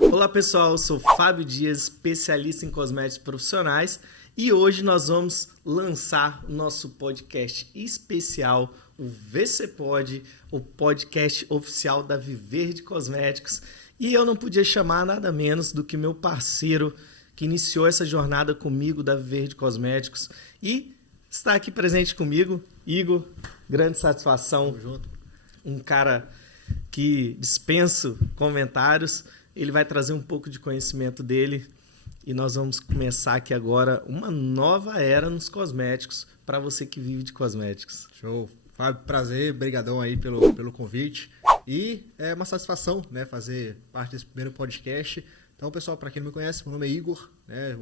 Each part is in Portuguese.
Olá pessoal, eu sou Fábio Dias, especialista em cosméticos profissionais, e hoje nós vamos lançar o nosso podcast especial, o VC Pod, o podcast oficial da Viver de Cosméticos. E eu não podia chamar nada menos do que meu parceiro que iniciou essa jornada comigo da Viver de Cosméticos e está aqui presente comigo, Igor. Grande satisfação. Tamo junto. Um cara que dispenso comentários. Ele vai trazer um pouco de conhecimento dele e nós vamos começar aqui agora uma nova era nos cosméticos para você que vive de cosméticos. Show. Fábio, prazer, brigadão aí pelo convite. E é uma satisfação, né, fazer parte desse primeiro podcast. Então, pessoal, para quem não me conhece, meu nome é Igor, né,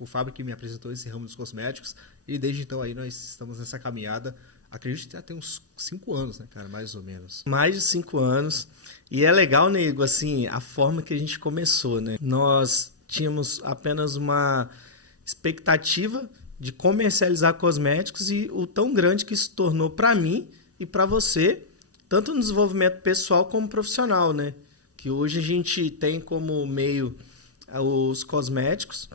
o Fábio que me apresentou esse ramo dos cosméticos. E desde então aí nós estamos nessa caminhada. Acredito que já tem uns 5 anos, né, cara? Mais ou menos. Mais de 5 anos. E é legal, né, Igor, assim, a forma que a gente começou, né? Nós tínhamos apenas uma expectativa de comercializar cosméticos e o tão grande que se tornou para mim e para você, tanto no desenvolvimento pessoal como profissional, né? Que hoje a gente tem como meio os cosméticos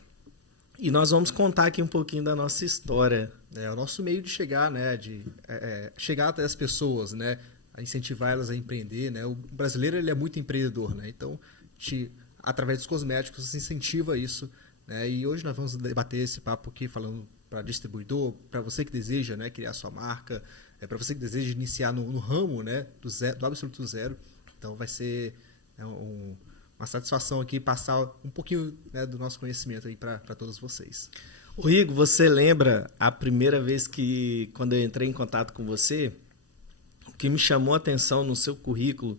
e nós vamos contar aqui um pouquinho da nossa história. É o nosso meio de chegar, né? De chegar até as pessoas, né? A incentivar elas a empreender, né? O brasileiro ele é muito empreendedor, né? Então, através dos cosméticos, se incentiva isso, né? E hoje nós vamos debater esse papo aqui falando para distribuidor, para você que deseja, né, criar sua marca, para você que deseja iniciar no ramo, né, do absoluto zero. Então, vai ser uma satisfação aqui passar um pouquinho, né, do nosso conhecimento aí para todos vocês. Ô Igor, você lembra a primeira vez quando eu entrei em contato com você, o que me chamou a atenção no seu currículo,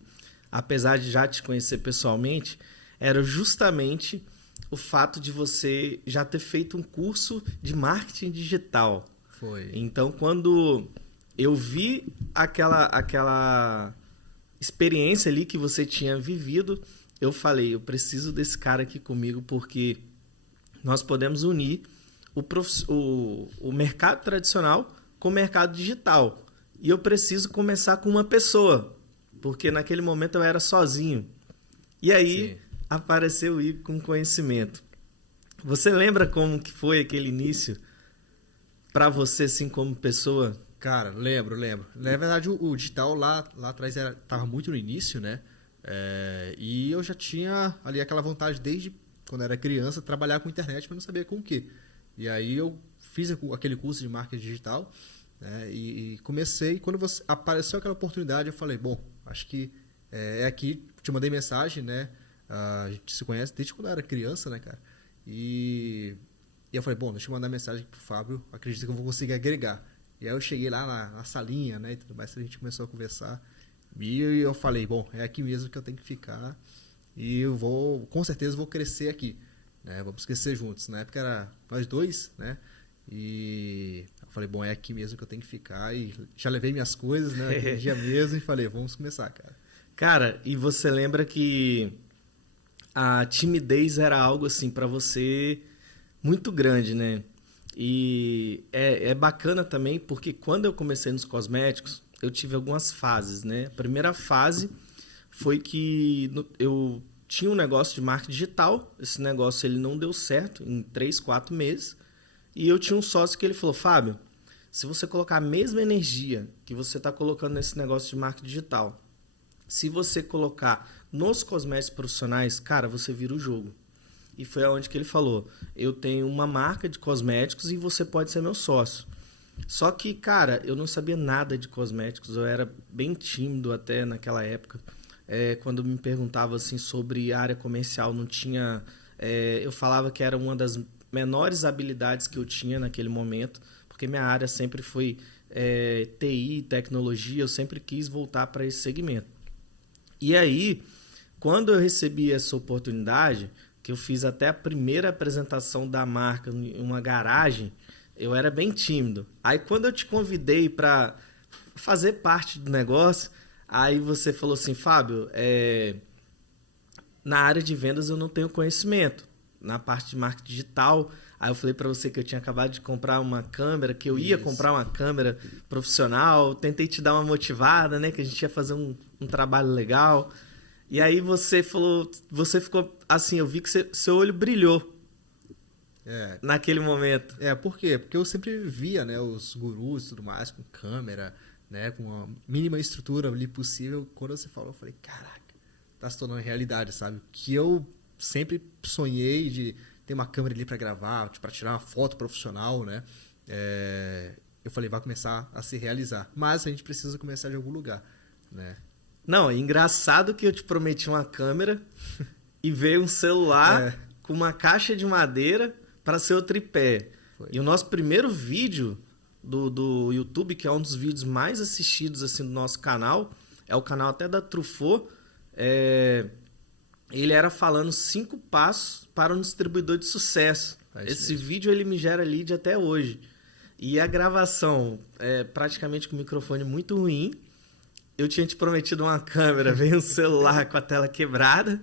apesar de já te conhecer pessoalmente, era justamente o fato de você já ter feito um curso de marketing digital. Foi. Então, quando eu vi aquela experiência ali que você tinha vivido, eu falei, eu preciso desse cara aqui comigo porque nós podemos unir o mercado tradicional com o mercado digital. E eu preciso começar com uma pessoa, porque naquele momento eu era sozinho. E aí apareceu o Igor com conhecimento. Você lembra como que foi aquele início para você, assim, como pessoa? Cara, lembro. Na verdade, o digital lá atrás estava muito no início, né? E eu já tinha ali aquela vontade desde quando era criança trabalhar com internet, mas não sabia com o quê. E aí eu fiz aquele curso de marketing digital, né, e comecei. Quando apareceu aquela oportunidade, eu falei, bom, acho que é aqui. Te mandei mensagem, né? A gente se conhece desde quando eu era criança, né, cara? E eu falei, bom, deixa eu mandar mensagem pro Fábio, acredito que eu vou conseguir agregar. E aí eu cheguei lá na salinha, né, e tudo mais, a gente começou a conversar. E eu falei, bom, é aqui mesmo que eu tenho que ficar e eu com certeza vou crescer aqui, né? Vamos crescer juntos. Na época era nós dois, né? E eu falei, bom, é aqui mesmo que eu tenho que ficar. E já levei minhas coisas, né? Aquele dia mesmo e falei, vamos começar, cara. Cara, e você lembra que a timidez era algo assim para você muito grande, né? E é bacana também porque quando eu comecei nos cosméticos, eu tive algumas fases, né? A primeira fase foi que eu tinha um negócio de marketing digital. Esse negócio ele não deu certo em 3, 4 meses. E eu tinha um sócio que ele falou, Fábio, se você colocar a mesma energia que você está colocando nesse negócio de marketing digital, se você colocar nos cosméticos profissionais, cara, você vira o jogo. E foi aonde que ele falou, eu tenho uma marca de cosméticos e você pode ser meu sócio. Só que, cara, eu não sabia nada de cosméticos, eu era bem tímido até naquela época. Quando me perguntava assim, sobre a área comercial, não tinha... eu falava que era uma das menores habilidades que eu tinha naquele momento, porque minha área sempre foi TI, tecnologia, eu sempre quis voltar para esse segmento. E aí, quando eu recebi essa oportunidade, que eu fiz até a primeira apresentação da marca em uma garagem, eu era bem tímido. Aí quando eu te convidei para fazer parte do negócio, aí você falou assim, Fábio, na área de vendas eu não tenho conhecimento. Na parte de marketing digital, aí eu falei para você que eu tinha acabado de comprar uma câmera, que eu ia comprar uma câmera profissional, tentei te dar uma motivada, né, que a gente ia fazer um trabalho legal. E aí você falou, você ficou assim, eu vi que seu olho brilhou naquele momento. Por quê? Porque eu sempre via, né, os gurus e tudo mais com câmera, né, com a mínima estrutura ali possível. Quando você falou, eu falei, caraca, tá se tornando realidade, sabe? O que eu sempre sonhei de ter uma câmera ali para gravar, para tirar uma foto profissional, né? Eu falei, vai começar a se realizar. Mas a gente precisa começar de algum lugar, né? Não, é engraçado que eu te prometi uma câmera e veio um celular com uma caixa de madeira para ser o tripé. Foi. E o nosso primeiro vídeo do YouTube, que é um dos vídeos mais assistidos assim, do nosso canal, é o canal até da Truffaut, ele era falando 5 passos para um distribuidor de sucesso. Esse vídeo ele me gera lead até hoje. E a gravação, praticamente com o microfone muito ruim. Eu tinha te prometido uma câmera, veio um celular com a tela quebrada.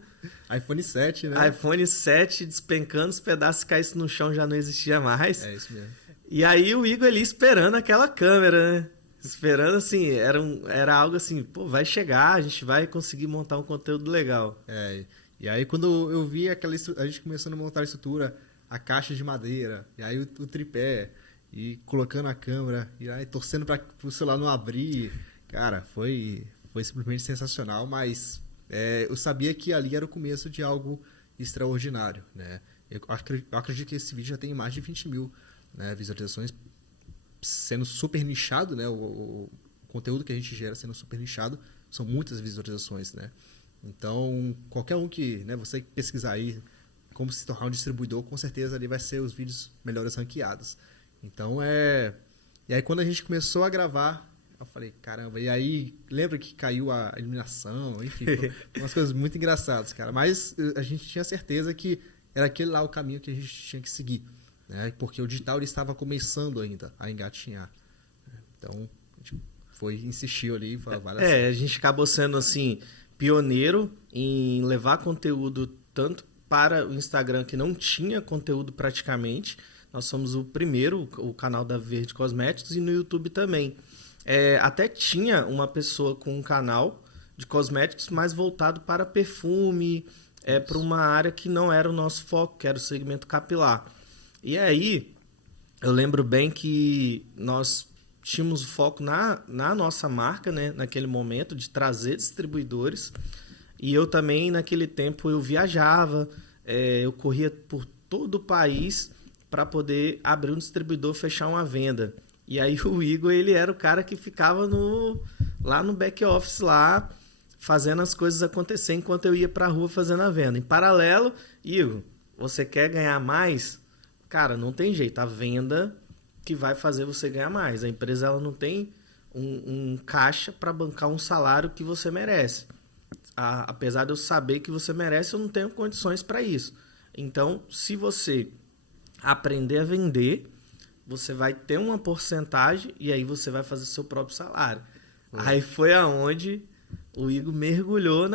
iPhone 7, né? iPhone 7 despencando, os pedaços caíssem no chão já não existia mais. É isso mesmo. E aí o Igor ali esperando aquela câmera, né? Esperando assim, era algo assim, pô, vai chegar, a gente vai conseguir montar um conteúdo legal. E aí quando eu vi a gente começando a montar a estrutura, a caixa de madeira, e aí o tripé, e colocando a câmera, e aí torcendo para o celular não abrir. Cara, foi simplesmente sensacional, mas eu sabia que ali era o começo de algo extraordinário, né? Eu acredito que esse vídeo já tem mais de 20 mil, né, visualizações, sendo super nichado, né? O conteúdo que a gente gera sendo super nichado, são muitas visualizações, né? Então, qualquer um que, né, você pesquisar aí como se tornar um distribuidor, com certeza ali vai ser os vídeos melhores ranqueados. Então, E aí, quando a gente começou a gravar, eu falei, caramba, e aí lembra que caiu a iluminação, enfim, umas coisas muito engraçadas, cara. Mas a gente tinha certeza que era aquele lá o caminho que a gente tinha que seguir, né? Porque o digital ele estava começando ainda a engatinhar. Então, a gente insistiu ali e falou, vale a gente acabou sendo, assim, pioneiro em levar conteúdo tanto para o Instagram, que não tinha conteúdo praticamente. Nós somos o primeiro, o canal da Verde Cosméticos, e no YouTube também. Até tinha uma pessoa com um canal de cosméticos mais voltado para perfume, para uma área que não era o nosso foco, que era o segmento capilar. E aí, eu lembro bem que nós tínhamos o foco na nossa marca, né, naquele momento, de trazer distribuidores. E eu também, naquele tempo, eu viajava, eu corria por todo o país para poder abrir um distribuidor, fechar uma venda. E aí o Igor, ele era o cara que ficava lá no back office, lá, fazendo as coisas acontecer enquanto eu ia para a rua fazendo a venda. Em paralelo, Igor, você quer ganhar mais? Cara, não tem jeito. A venda que vai fazer você ganhar mais. A empresa ela não tem um caixa para bancar um salário que você merece. Apesar de eu saber que você merece, eu não tenho condições para isso. Então, se você aprender a vender, você vai ter uma porcentagem e aí você vai fazer seu próprio salário. Aí foi aonde o Igor mergulhou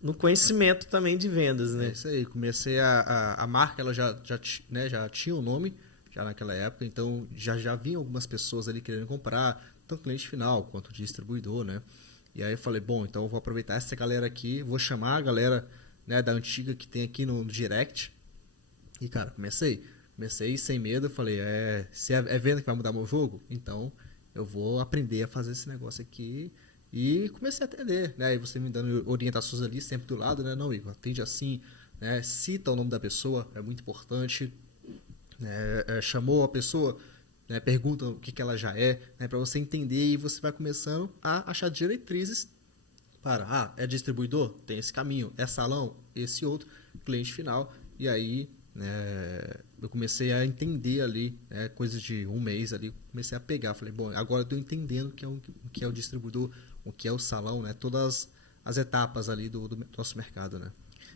no conhecimento também de vendas, né? É isso aí. Comecei a marca, ela já tinha um nome já naquela época, então já vinha algumas pessoas ali querendo comprar, tanto cliente final quanto distribuidor, né? E aí eu falei, bom, então eu vou aproveitar essa galera aqui, vou chamar a galera, né, da antiga que tem aqui no direct. E, cara, comecei sem medo, falei, se é venda que vai mudar meu jogo, então eu vou aprender a fazer esse negócio aqui. E comecei a atender, né? E você me dando orientações ali, sempre do lado, né? Não, Igor, atende assim, né? Cita o nome da pessoa, é muito importante. Chamou a pessoa, né? Pergunta o que ela já é, né? Para você entender, e você vai começando a achar diretrizes para, é distribuidor? Tem esse caminho, é salão? Esse outro, cliente final. E aí, eu comecei a entender ali, coisas de um mês ali, comecei a pegar, falei, bom, agora eu estou entendendo o que é o distribuidor, o que é o salão, né? Todas as etapas ali do nosso mercado, né?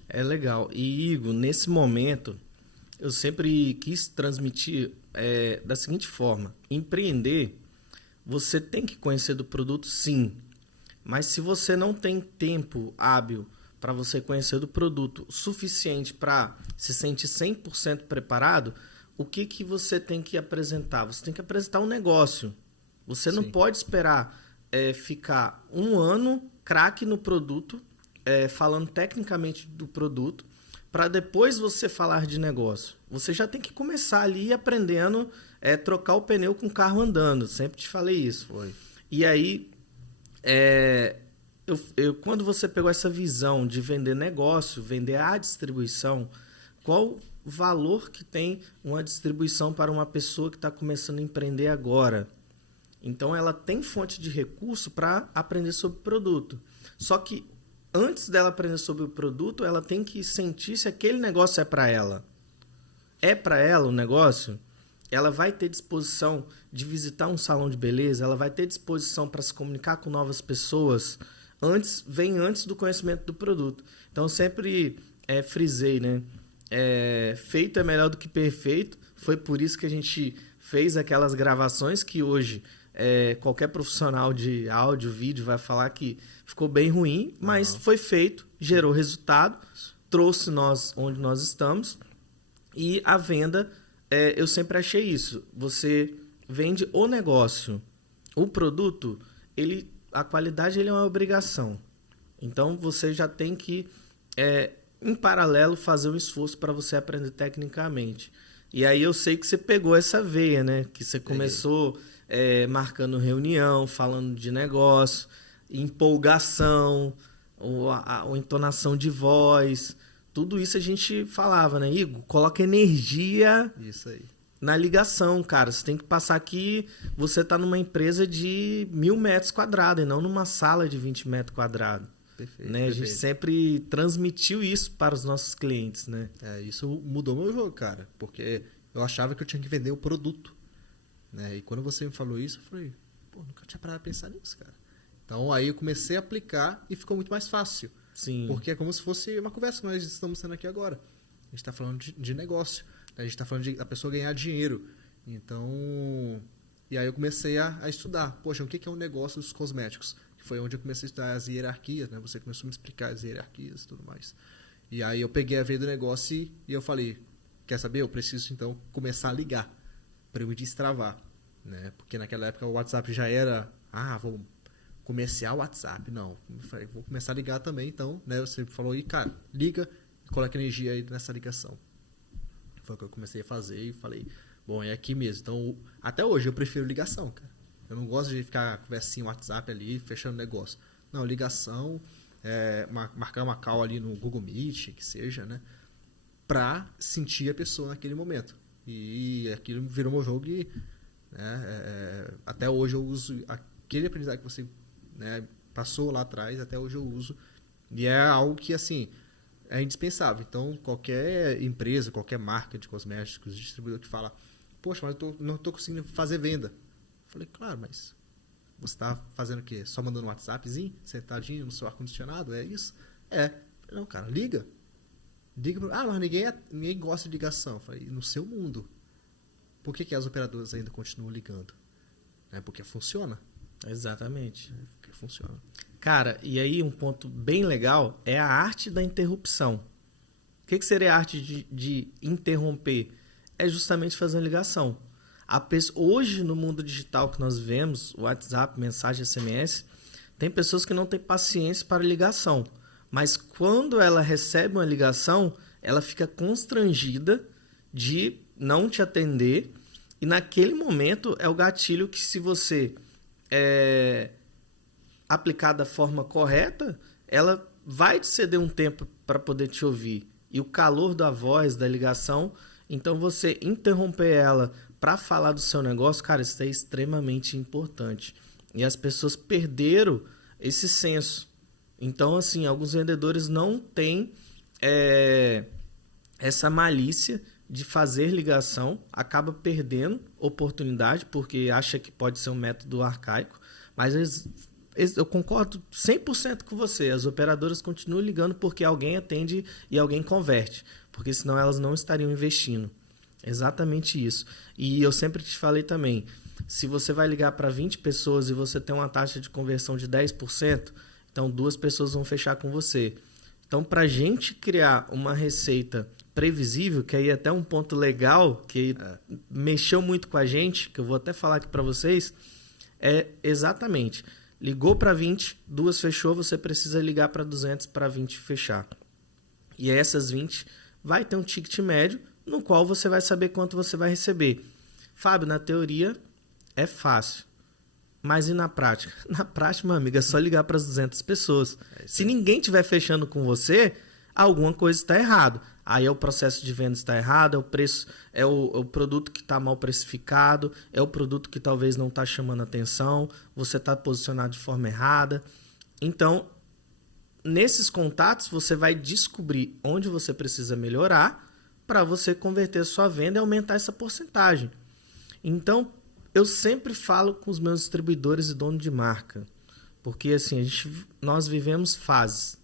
É legal. E, Igor, nesse momento, eu sempre quis transmitir da seguinte forma: empreender, você tem que conhecer do produto, sim, mas se você não tem tempo hábil para você conhecer do produto suficiente para se sentir 100% preparado, o que você tem que apresentar? Você tem que apresentar um negócio. Você não pode esperar ficar um ano craque no produto falando tecnicamente do produto, para depois você falar de negócio. Você já tem que começar ali aprendendo trocar o pneu com o carro andando. Sempre te falei isso. Foi. E aí, quando você pegou essa visão de vender negócio, vender a distribuição, qual valor que tem uma distribuição para uma pessoa que está começando a empreender agora? Então, ela tem fonte de recurso para aprender sobre o produto. Só que, antes dela aprender sobre o produto, ela tem que sentir se aquele negócio é para ela. É para ela o negócio? Ela vai ter disposição de visitar um salão de beleza? Ela vai ter disposição para se comunicar com novas pessoas? Vem antes do conhecimento do produto. Então, eu sempre frisei, né? Feito é melhor do que perfeito. Foi por isso que a gente fez aquelas gravações que hoje qualquer profissional de áudio, vídeo vai falar que ficou bem ruim, mas foi feito, gerou resultado, trouxe nós onde nós estamos. E a venda, eu sempre achei isso. Você vende o negócio. O produto, a qualidade é uma obrigação. Então, você já tem que, em paralelo, fazer um esforço para você aprender tecnicamente. E aí eu sei que você pegou essa veia, né? Que você começou marcando reunião, falando de negócio, empolgação, a entonação de voz. Tudo isso a gente falava, né? Igor, coloca energia isso aí na ligação, cara. Você tem que passar que você está numa empresa de 1.000 metros quadrados e não numa sala de 20 metros quadrados. Perfeito, né? A gente sempre transmitiu isso para os nossos clientes, né? Isso mudou meu jogo, cara. Porque eu achava que eu tinha que vender o produto, né? E quando você me falou isso, eu falei, nunca tinha parado a pensar nisso, cara. Então aí eu comecei a aplicar e ficou muito mais fácil. Sim. Porque é como se fosse uma conversa que nós estamos tendo aqui agora. A gente está falando de negócio. A gente está falando da pessoa ganhar dinheiro. Então... E aí eu comecei a estudar. Poxa, o que é um negócio dos cosméticos? Que foi onde eu comecei a estudar as hierarquias, né? Você começou a me explicar as hierarquias e tudo mais. E aí eu peguei a veia do negócio e eu falei, quer saber? Eu preciso, então, começar a ligar para eu me destravar, né? Porque naquela época o WhatsApp já era... vou comercial WhatsApp. Não, eu falei, vou começar a ligar também, então, né? Você falou aí, cara, liga e coloca energia aí nessa ligação. Foi o que eu comecei a fazer e falei, bom, é aqui mesmo. Então, até hoje eu prefiro ligação, cara. Eu não gosto de ficar conversinha WhatsApp ali, fechando negócio. Não, ligação, marcar uma call ali no Google Meet, que seja, né? Pra sentir a pessoa naquele momento. E aquilo virou meu jogo e até hoje eu uso aquele aprendizado que você passou lá atrás, até hoje eu uso. E é algo que, assim, é indispensável. Então, qualquer empresa, qualquer marca de cosméticos, distribuidor que fala, poxa, mas eu não estou conseguindo fazer venda. Eu falei, claro, mas você está fazendo o quê? Só mandando um WhatsAppzinho, sentadinho no seu ar-condicionado? É isso? Não, cara, liga. Mas ninguém gosta de ligação. Eu falei, no seu mundo. Por que as operadoras ainda continuam ligando? Porque funciona. Exatamente. Porque funciona. Cara, e aí um ponto bem legal é a arte da interrupção. O que seria a arte de interromper? É justamente fazer uma ligação. Hoje, no mundo digital que nós vemos, WhatsApp, mensagem, SMS, tem pessoas que não têm paciência para ligação. Mas quando ela recebe uma ligação, ela fica constrangida de não te atender. E naquele momento é o gatilho que, se você aplicar da forma correta, ela vai te ceder um tempo para poder te ouvir. E o calor da voz, da ligação, então você interromper ela para falar do seu negócio, cara, isso é extremamente importante. E as pessoas perderam esse senso. Então, assim, alguns vendedores não têm essa malícia de fazer ligação, acaba perdendo oportunidade, porque acha que pode ser um método arcaico, mas eu concordo 100% com você. As operadoras continuam ligando porque alguém atende e alguém converte, porque senão elas não estariam investindo. Exatamente isso. E eu sempre te falei também, se você vai ligar para 20 pessoas e você tem uma taxa de conversão de 10%, então 2 pessoas vão fechar com você. Então, para a gente criar uma receita previsível, que aí é até um ponto legal, que mexeu muito com a gente, que eu vou até falar aqui para vocês, é exatamente Ligou para 20, 2 fechou, você precisa ligar para 200 para 20 fechar. E essas 20 vai ter um ticket médio, no qual você vai saber quanto você vai receber. Fábio, na teoria é fácil, mas e na prática? Na prática, meu amigo, é só ligar para as 200 pessoas. Se ninguém estiver fechando com você, alguma coisa está errado. Aí é o processo de venda está errado, é o preço, é o produto que está mal precificado, é o produto que talvez não está chamando atenção, você está posicionado de forma errada. Então, nesses contatos, você vai descobrir onde você precisa melhorar para você converter a sua venda e aumentar essa porcentagem. Então, eu sempre falo com os meus distribuidores e donos de marca, porque assim, nós vivemos fases.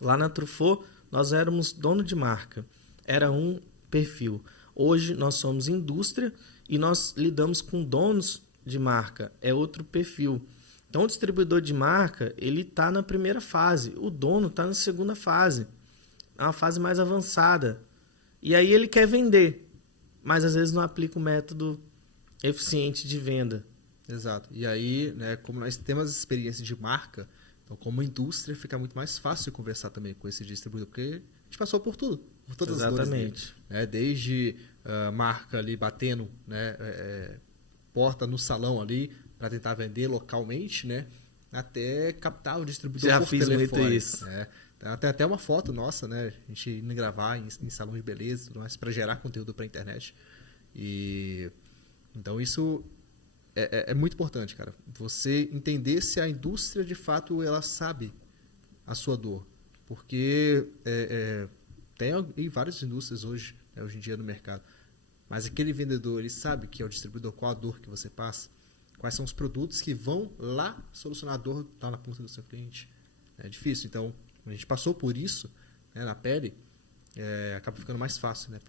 Lá na Truffaut, nós éramos dono de marca, era um perfil. Hoje nós somos indústria e nós lidamos com donos de marca, é outro perfil. Então o distribuidor de marca, ele está na primeira fase, o dono está na segunda fase, é uma fase mais avançada. E aí ele quer vender, mas às vezes não aplica o método eficiente de venda. Exato. E aí, né, como nós temos experiência de marca, então como indústria fica muito mais fácil de conversar também com esse distribuidor, porque a gente passou por tudo, por todas as dores dele, né? Desde marca ali batendo, né, porta no salão ali para tentar vender localmente, né, até captar o distribuidor Já por fiz telefone, muito isso. né? Tem até uma foto nossa, né, a gente indo gravar em salão de beleza e tudo mais para gerar conteúdo para a internet. E então isso é muito importante, cara. Você entender se a indústria, de fato, ela sabe a sua dor. Porque tem várias indústrias hoje, né, hoje em dia no mercado. Mas aquele vendedor, ele sabe que é o distribuidor, qual a dor que você passa, quais são os produtos que vão lá solucionar a dor lá na ponta do seu cliente. É difícil. Então, a gente passou por isso, né, na pele, acaba ficando mais fácil, né,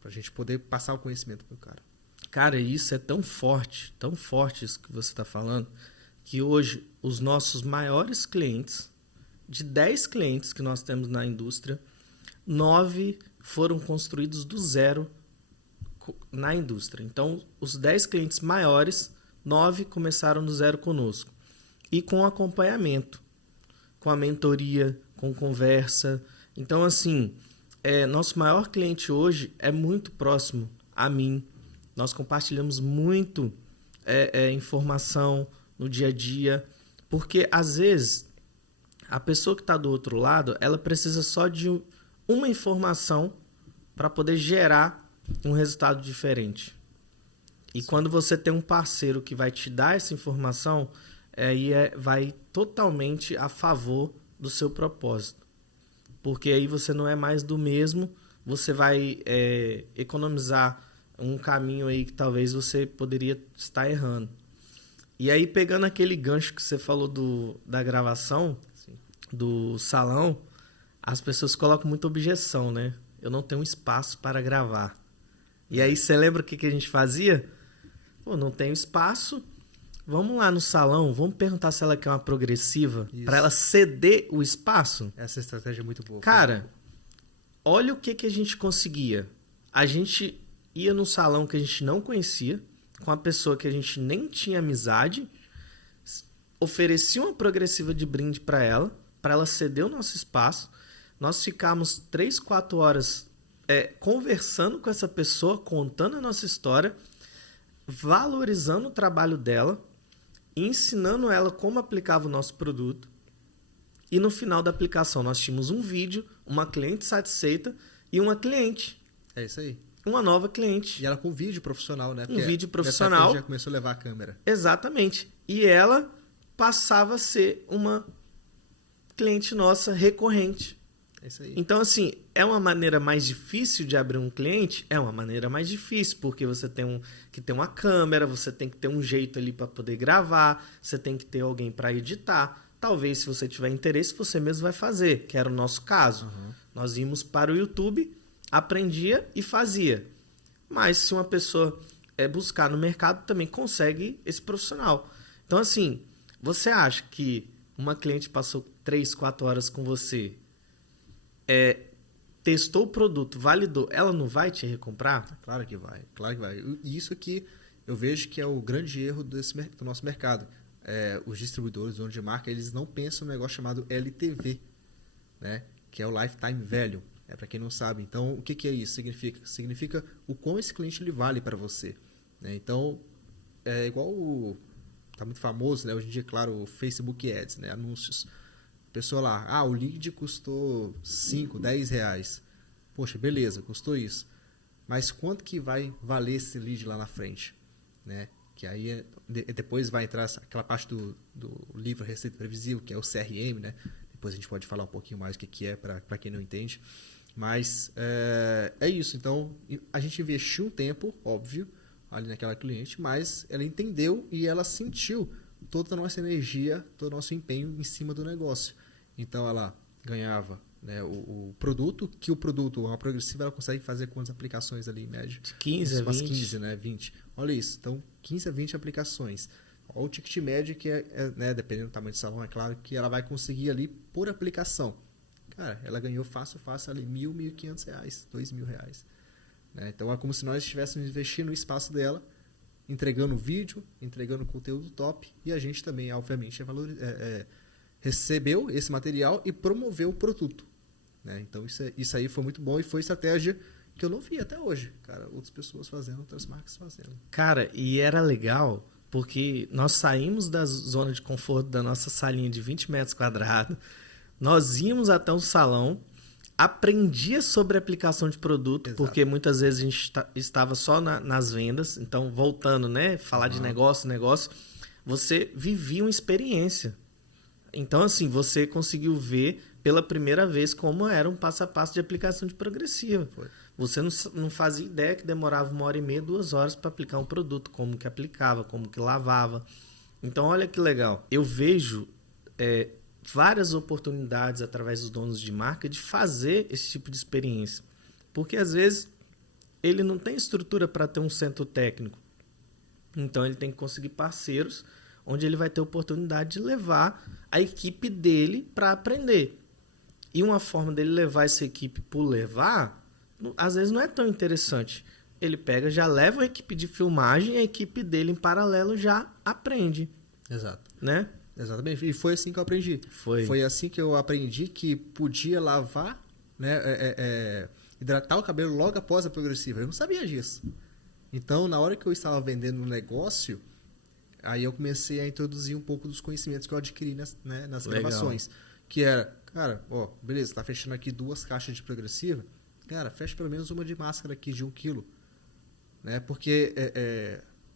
para a gente poder passar o conhecimento para o cara. Cara, isso é tão forte isso que você está falando, que hoje os nossos maiores clientes, de 10 clientes que nós temos na indústria, 9 foram construídos do zero na indústria. Então, os 10 clientes maiores, 9 começaram do zero conosco. E com acompanhamento, com a mentoria, com conversa. Então, assim, nosso maior cliente hoje é muito próximo a mim. Nós compartilhamos muito informação no dia a dia, porque às vezes a pessoa que está do outro lado, ela precisa só de uma informação para poder gerar um resultado diferente. E quando você tem um parceiro que vai te dar essa informação, aí vai totalmente a favor do seu propósito. Porque aí você não é mais do mesmo, você vai economizar um caminho aí que talvez você poderia estar errando. E aí, pegando aquele gancho que você falou da gravação, sim, do salão, as pessoas colocam muita objeção, né? Eu não tenho espaço para gravar. E aí, você lembra o que a gente fazia? Pô, não tenho espaço, vamos lá no salão, vamos perguntar se ela quer uma progressiva, para ela ceder o espaço? Essa estratégia é muito boa. Cara, olha o que a gente conseguia. A gente ia num salão que a gente não conhecia, com a pessoa que a gente nem tinha amizade, oferecia uma progressiva de brinde para ela ceder o nosso espaço. Nós ficamos 3, 4 horas conversando com essa pessoa, contando a nossa história, valorizando o trabalho dela, ensinando ela como aplicava o nosso produto. E no final da aplicação nós tínhamos um vídeo, uma cliente satisfeita e uma cliente. É isso aí. Uma nova cliente. E ela com vídeo profissional, né? Porque um vídeo profissional. Já começou a levar a câmera. Exatamente. E ela passava a ser uma cliente nossa recorrente. É isso aí. Então, assim, é uma maneira mais difícil de abrir um cliente? É uma maneira mais difícil, porque você tem que ter uma câmera, você tem que ter um jeito ali para poder gravar, você tem que ter alguém para editar. Talvez, se você tiver interesse, você mesmo vai fazer, que era o nosso caso. Uhum. Nós íamos para o YouTube, aprendia e fazia. Mas se uma pessoa buscar no mercado, também consegue esse profissional. Então, assim, você acha que uma cliente passou 3, 4 horas com você, testou o produto, validou, ela não vai te recomprar? Claro que vai, claro que vai. E isso aqui eu vejo que é o grande erro do nosso mercado. os distribuidores, donos de marca, eles não pensam no negócio chamado LTV, né? Que é o Lifetime Value. Para quem não sabe. Então, o que é isso? Significa o quão esse cliente ele vale para você. Né? Então, é igual tá muito famoso, né? Hoje em dia, claro, o Facebook Ads, né? Anúncios. A pessoa lá, o lead custou 5, 10 reais. Poxa, beleza, custou isso. Mas quanto que vai valer esse lead lá na frente? Né? Que aí depois vai entrar aquela parte do livro Receita Previsível, que é o CRM, né? Depois a gente pode falar um pouquinho mais o que é para quem não entende. Mas é isso. Então, a gente investiu um tempo, óbvio, ali naquela cliente, mas ela entendeu e ela sentiu toda a nossa energia, todo o nosso empenho em cima do negócio. Então, ela ganhava, né, o produto, uma progressiva, ela consegue fazer quantas aplicações ali, em média? De 15 a 20. 15, né? 20. Olha isso. Então, 15 a 20 aplicações. Olha o ticket médio, que né, dependendo do tamanho do salão, é claro que ela vai conseguir ali por aplicação. Cara, ela ganhou fácil ali R$1.000, R$1.500, R$2.000. Né? Então, é como se nós estivéssemos investindo no espaço dela, entregando vídeo, entregando conteúdo top, e a gente também, obviamente, recebeu esse material e promoveu o produto. Né? Então, isso aí foi muito bom e foi estratégia que eu não vi até hoje. Cara, outras pessoas fazendo, outras marcas fazendo. Cara, e era legal porque nós saímos da zona de conforto da nossa salinha de 20 metros quadrados, nós íamos até um salão, aprendia sobre aplicação de produto, exato, porque muitas vezes a gente estava só nas vendas. Então, voltando, né? Falar de negócio, você vivia uma experiência. Então, assim, você conseguiu ver pela primeira vez como era um passo a passo de aplicação de progressiva. Foi. Você não fazia ideia que demorava 1h30, 2 horas para aplicar um produto, como que aplicava, como que lavava. Então, olha que legal. Eu vejo várias oportunidades através dos donos de marca de fazer esse tipo de experiência. Porque, às vezes, ele não tem estrutura para ter um centro técnico. Então, ele tem que conseguir parceiros onde ele vai ter oportunidade de levar a equipe dele para aprender. E uma forma dele levar essa equipe por levar, às vezes não é tão interessante. Ele pega, já leva a equipe de filmagem e a equipe dele em paralelo já aprende. Exato. Né? Exatamente. E foi assim que eu aprendi. Foi assim que eu aprendi que podia lavar, né, hidratar o cabelo logo após a progressiva. Eu não sabia disso. Então, na hora que eu estava vendendo um negócio, aí eu comecei a introduzir um pouco dos conhecimentos que eu adquiri nas gravações. Que era, cara, beleza, tá fechando aqui 2 caixas de progressiva. Cara, fecha pelo menos uma de máscara aqui de 1 quilo. Né? Porque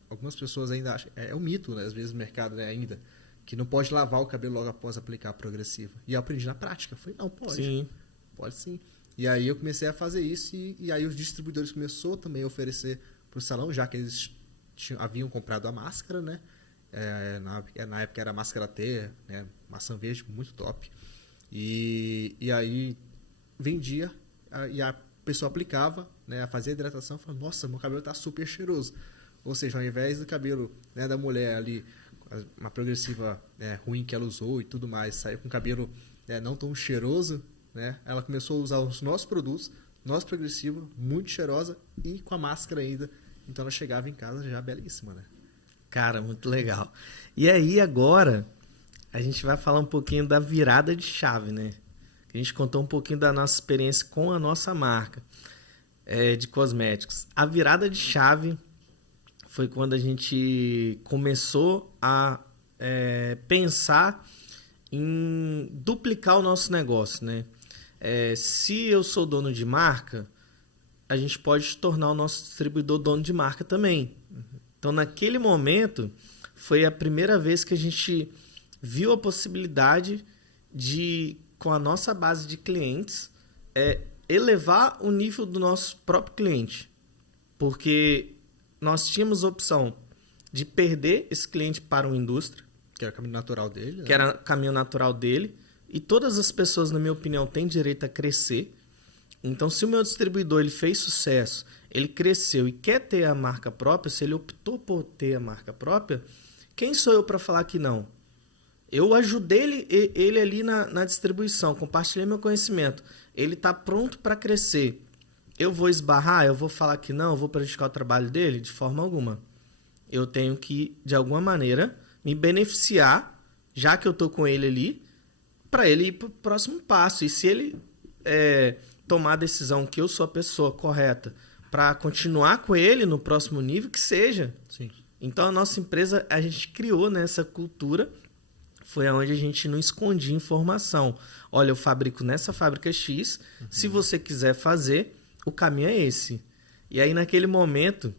algumas pessoas ainda acham, é um mito, né, às vezes no mercado, né, ainda, que não pode lavar o cabelo logo após aplicar a progressiva. E eu aprendi na prática. Falei, não, pode. Sim. Pode sim. E aí eu comecei a fazer isso e aí os distribuidores começaram também a oferecer para o salão, já que eles haviam comprado a máscara, né? Na época era a máscara T, né? Maçã verde, muito top. E aí vendia e a pessoa aplicava, né? Fazia a hidratação e falava, nossa, meu cabelo está super cheiroso. Ou seja, ao invés do cabelo, né, da mulher ali, uma progressiva, né, ruim que ela usou e tudo mais, saiu com o cabelo, né, não tão cheiroso, né? Ela começou a usar os nossos produtos, nosso progressivo, muito cheirosa e com a máscara ainda. Então ela chegava em casa já belíssima, né? Cara, muito legal. E aí agora a gente vai falar um pouquinho da virada de chave, né? A gente contou um pouquinho da nossa experiência com a nossa marca de cosméticos. A virada de chave foi quando a gente começou a pensar em duplicar o nosso negócio, né? Se eu sou dono de marca, a gente pode tornar o nosso distribuidor dono de marca também. Então, naquele momento, foi a primeira vez que a gente viu a possibilidade de, com a nossa base de clientes, elevar o nível do nosso próprio cliente. Porque nós tínhamos a opção de perder esse cliente para uma indústria. Que era o caminho natural dele. Né? Que era o caminho natural dele. E todas as pessoas, na minha opinião, têm direito a crescer. Então, se o meu distribuidor ele fez sucesso, ele cresceu e quer ter a marca própria, se ele optou por ter a marca própria, quem sou eu para falar que não? Eu ajudei ele ali na distribuição, compartilhei meu conhecimento. Ele está pronto para crescer. Eu vou esbarrar? Eu vou falar que não? Eu vou prejudicar o trabalho dele? De forma alguma. Eu tenho que, de alguma maneira, me beneficiar, já que eu tô com ele ali, para ele ir pro próximo passo. E se ele tomar a decisão que eu sou a pessoa correta para continuar com ele no próximo nível, que seja. Sim. Então, a nossa empresa, a gente criou nessa cultura, foi onde a gente não escondia informação. Olha, eu fabrico nessa fábrica X, se você quiser fazer, o caminho é esse. E aí, naquele momento,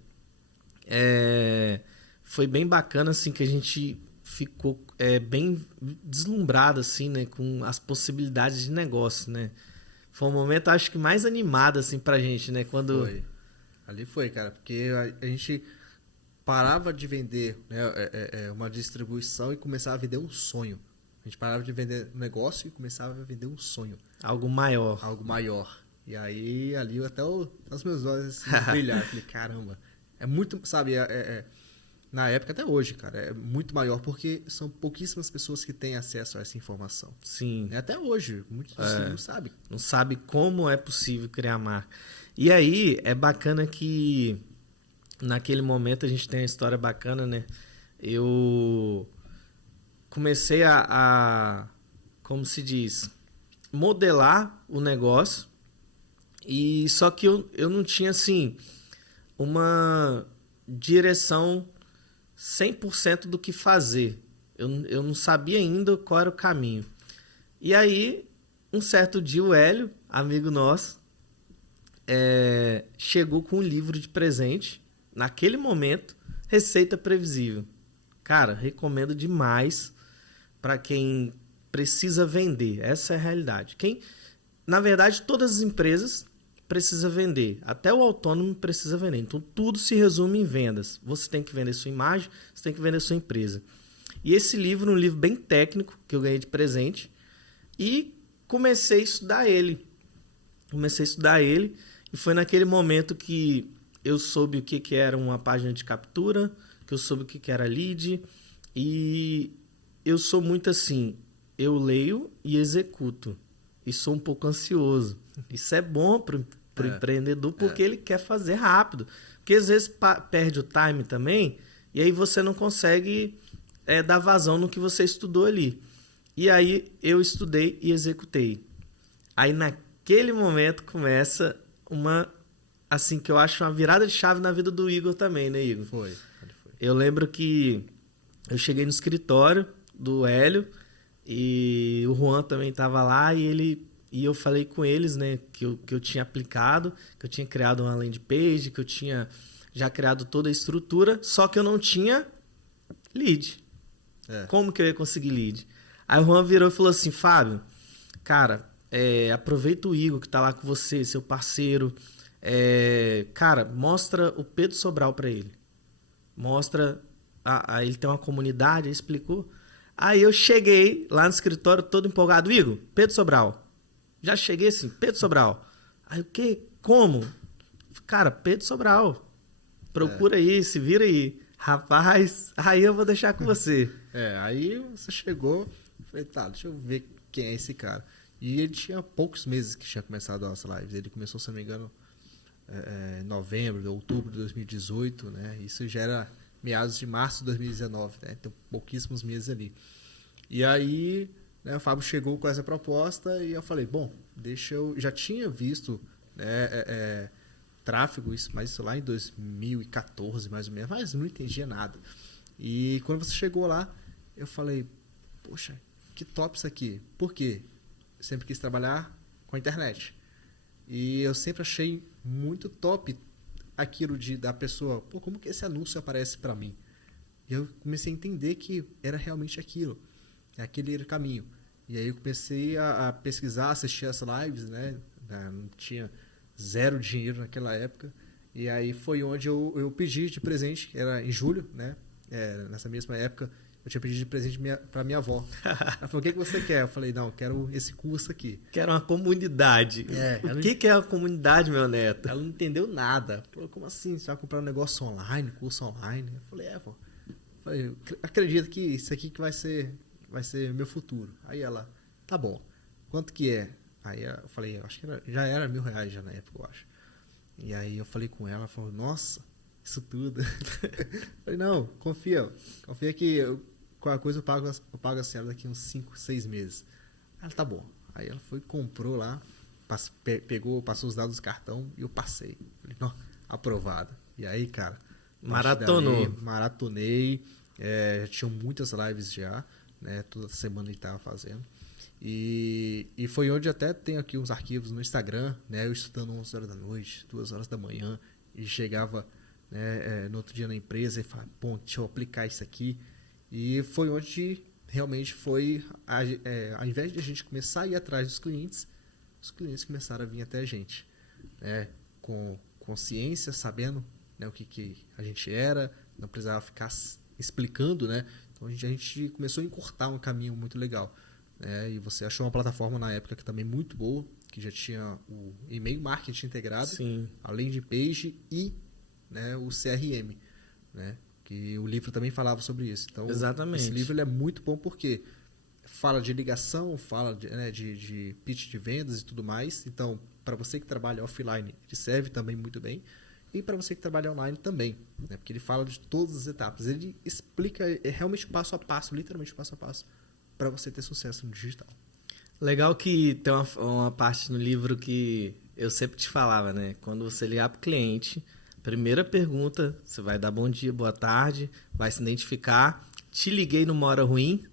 foi bem bacana, assim, que a gente ficou bem deslumbrado, assim, né, com as possibilidades de negócio, né? Foi um momento, acho que mais animado, assim, pra gente, né? Quando... Foi. Ali foi, cara, porque a gente parava de vender, né, uma distribuição e começava a vender um sonho. A gente parava de vender um negócio e começava a vender um sonho. Algo maior. Algo maior. E aí, ali, até os meus olhos assim, brilharam. Falei, caramba, é muito, sabe, na época até hoje, cara, é muito maior porque são pouquíssimas pessoas que têm acesso a essa informação. Sim. Até hoje, muitos não sabem. Não sabe como é possível criar marca. E aí, é bacana que naquele momento a gente tem uma história bacana, né? Eu comecei como se diz, modelar o negócio, e só que eu não tinha, assim, uma direção 100% do que fazer. Eu não sabia ainda qual era o caminho. E aí, um certo dia, o Hélio, amigo nosso, chegou com um livro de presente. Naquele momento, Receita Previsível. Cara, recomendo demais para quem precisa vender. Essa é a realidade. Na verdade, todas as empresas precisam vender. Até o autônomo precisa vender. Então, tudo se resume em vendas. Você tem que vender sua imagem, você tem que vender sua empresa. E esse livro, um livro bem técnico, que eu ganhei de presente, e comecei a estudar ele. E foi naquele momento que eu soube o que era uma página de captura, que eu soube o que era lead, e eu sou muito assim, eu leio e executo, e sou um pouco ansioso. Isso é bom para o empreendedor, porque ele quer fazer rápido, porque às vezes perde o time também, e aí você não consegue dar vazão no que você estudou ali. E aí eu estudei e executei. Aí naquele momento começa assim, que eu acho uma virada de chave na vida do Igor também, né, Igor? Foi. Eu lembro que eu cheguei no escritório do Hélio e o Juan também estava lá e eu falei com eles, né, que eu tinha aplicado, que eu tinha criado uma landing page, que eu tinha já criado toda a estrutura, só que eu não tinha lead. Como que eu ia conseguir lead? Aí o Juan virou e falou assim, Fábio, cara, aproveita o Igor que tá lá com você, seu parceiro, cara, mostra o Pedro Sobral para ele. Mostra, ele tem uma comunidade, ele explicou. Aí eu cheguei lá no escritório todo empolgado, Igor, Pedro Sobral. Já cheguei assim, Pedro Sobral. Aí o quê? Como? Cara, Pedro Sobral. Procura aí, se vira aí. Rapaz, aí eu vou deixar com você. Aí você chegou, falei, tá, deixa eu ver quem é esse cara. E ele tinha poucos meses que tinha começado as lives. Ele começou, se não me engano, em novembro, outubro de 2018, né? Isso já era meados de março de 2019, né? Então, pouquíssimos meses ali. E aí, né, o Fábio chegou com essa proposta e eu falei, bom, já tinha visto, né, tráfego, mas isso lá em 2014, mais ou menos, mas não entendia nada. E quando você chegou lá, eu falei, poxa, que top isso aqui. Por quê? Eu sempre quis trabalhar com a internet. E eu sempre achei muito top aquilo da pessoa, pô, como que esse anúncio aparece para mim? E eu comecei a entender que era realmente aquilo. Aquele era o caminho. E aí eu comecei a pesquisar, assistir as lives, né? Não tinha zero dinheiro naquela época. E aí foi onde eu pedi de presente, que era em julho, né? Nessa mesma época, eu tinha pedido de presente para minha avó. Ela falou, o que você quer? Eu falei, não, eu quero esse curso aqui. Quero uma comunidade. O que é uma comunidade, meu neto? Ela não entendeu nada. Falou, como assim? Você vai comprar um negócio online, curso online? Eu falei, vó. Eu acredito que isso aqui que vai ser meu futuro. Aí ela, tá bom. Quanto que é? Aí eu falei, acho que já era R$1.000 já na época, eu acho. E aí eu falei com ela falou, nossa, isso tudo. Eu falei, não, confia que qualquer coisa eu pago a Cielo daqui uns 5, 6 meses. Ela, tá bom. Aí ela foi, comprou lá, passou os dados do cartão e eu passei. Falei, não, aprovado. E aí, cara... Maratonou. Maratonei. Já tinham muitas lives já, né? Toda semana ele estava fazendo. E foi onde até tenho aqui uns arquivos no Instagram, né? Eu estudando 11 horas da noite, 2 horas da manhã, e chegava, né, no outro dia na empresa e falava, bom, deixa eu aplicar isso aqui. E foi onde realmente foi, ao invés de a gente começar a ir atrás dos clientes, os clientes começaram a vir até a gente, né? Com consciência, sabendo, né, o que a gente era, não precisava ficar explicando, né? Então a gente começou a encurtar um caminho muito legal. E você achou uma plataforma na época que também muito boa, que já tinha o e-mail marketing integrado, Sim. além de page e, né, o CRM, né, que o livro também falava sobre isso. Então, Exatamente. esse livro ele é muito bom porque fala de ligação, fala de pitch de vendas e tudo mais. Então, para você que trabalha offline, ele serve também muito bem. E para você que trabalha online também, né, porque ele fala de todas as etapas. Ele explica realmente passo a passo, literalmente passo a passo, para você ter sucesso no digital. Legal que tem uma parte no livro que eu sempre te falava, né? Quando você ligar para o cliente, primeira pergunta, você vai dar bom dia, boa tarde, vai se identificar, te liguei numa hora ruim,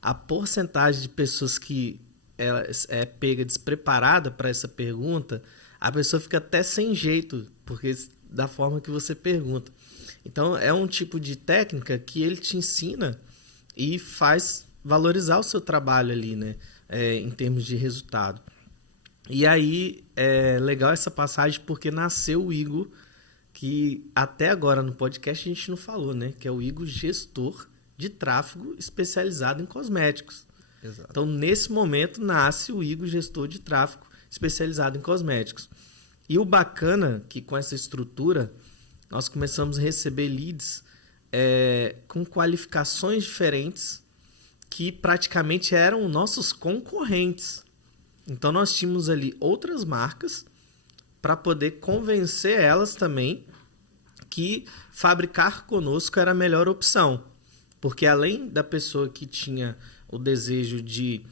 a porcentagem de pessoas que é pega despreparada para essa pergunta, a pessoa fica até sem jeito, porque da forma que você pergunta. Então, é um tipo de técnica que ele te ensina e faz valorizar o seu trabalho ali, né? Em termos de resultado. E aí, é legal essa passagem porque nasceu o Igor, que até agora no podcast a gente não falou, né? Que é o Igor gestor de tráfego especializado em cosméticos. Exato. Então, nesse momento, nasce o Igor gestor de tráfego especializado em cosméticos. E o bacana que com essa estrutura, nós começamos a receber leads com qualificações diferentes que praticamente eram nossos concorrentes. Então, nós tínhamos ali outras marcas para poder convencer elas também que fabricar conosco era a melhor opção. Porque além da pessoa que tinha o desejo de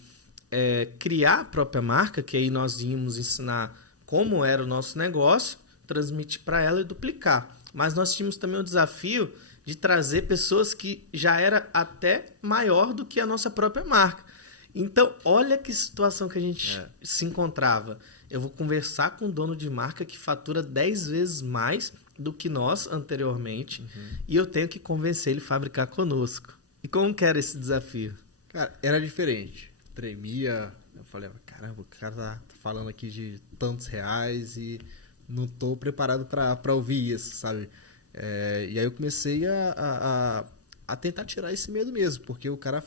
criar a própria marca, que aí nós íamos ensinar como era o nosso negócio, transmitir para ela e duplicar. Mas nós tínhamos também o desafio de trazer pessoas que já era até maior do que a nossa própria marca. Então, olha que situação que a gente se encontrava. Eu vou conversar com um dono de marca que fatura 10 vezes mais do que nós anteriormente, e eu tenho que convencer ele a fabricar conosco. E como que era esse desafio? Cara, era diferente. Tremia. Eu falei, caramba, o cara tá falando aqui de tantos reais e não tô preparado para ouvir isso, sabe? E aí eu comecei a tentar tirar esse medo mesmo, porque o cara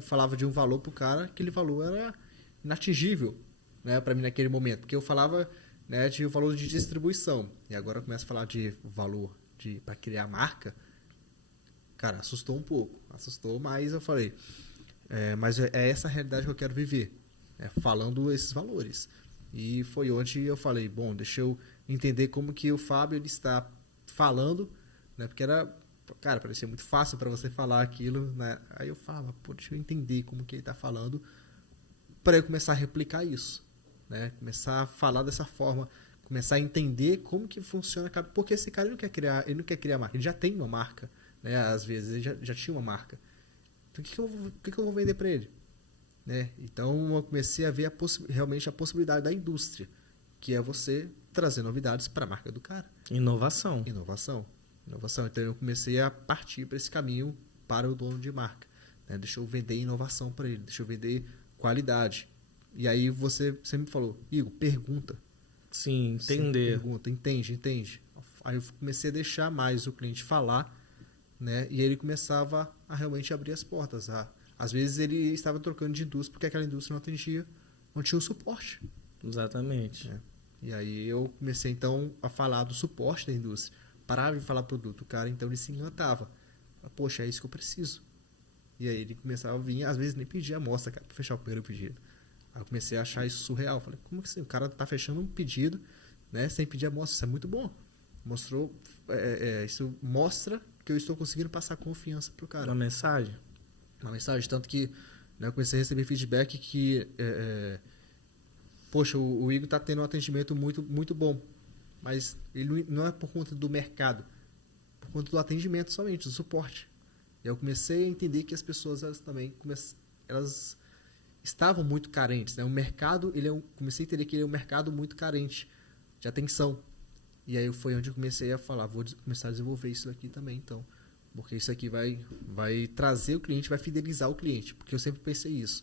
falava de um valor pro cara, aquele valor era inatingível, né, para mim naquele momento, porque eu falava, né, de valor de distribuição, e agora eu começo a falar de valor para criar marca. Cara, assustou um pouco, mas eu falei, mas é essa a realidade que eu quero viver, falando esses valores. E foi onde eu falei, bom, deixa eu entender como que o Fábio ele está falando, né? Porque cara, parecia muito fácil para você falar aquilo, né? Aí eu falava, pô, deixa eu entender como que ele está falando para eu começar a replicar isso, né? Começar a falar dessa forma, começar a entender como que funciona, porque esse cara ele não quer criar marca, ele já tem uma marca, né? Às vezes ele já tinha uma marca. Então o que eu vou vender para ele? Né? Então eu comecei a ver realmente a possibilidade da indústria, que é você trazer novidades para a marca do cara. Inovação. Então eu comecei a partir para esse caminho para o dono de marca, né? Deixa eu vender inovação para ele, deixa eu vender qualidade. E aí você me falou, Igor, pergunta. Sim, entender. Pergunta, entende. Aí eu comecei a deixar mais o cliente falar, né? E ele começava a realmente abrir as portas. Às vezes ele estava trocando de indústria porque aquela indústria não tinha o suporte. Exatamente. E aí eu comecei então a falar do suporte da indústria. Parava de falar produto, o cara então ele se encantava. Poxa, é isso que eu preciso. E aí ele começava a vir, às vezes nem pedia amostra, cara, para fechar o primeiro pedido. Aí eu comecei a achar isso surreal. Falei, como que assim? O cara tá fechando um pedido, né, sem pedir amostra? Isso é muito bom. Isso mostra que eu estou conseguindo passar confiança pro cara. Uma mensagem. uma mensagem, tanto que, né, eu comecei a receber feedback que, poxa, o Igor está tendo um atendimento muito, muito bom, mas ele não é por conta do mercado, por conta do atendimento somente, do suporte. E eu comecei a entender que as pessoas, elas também, elas estavam muito carentes, né? O mercado, comecei a entender que ele é um mercado muito carente de atenção. E aí foi onde eu comecei a falar, vou começar a desenvolver isso aqui também, então. Porque isso aqui vai trazer o cliente, vai fidelizar o cliente. Porque eu sempre pensei isso,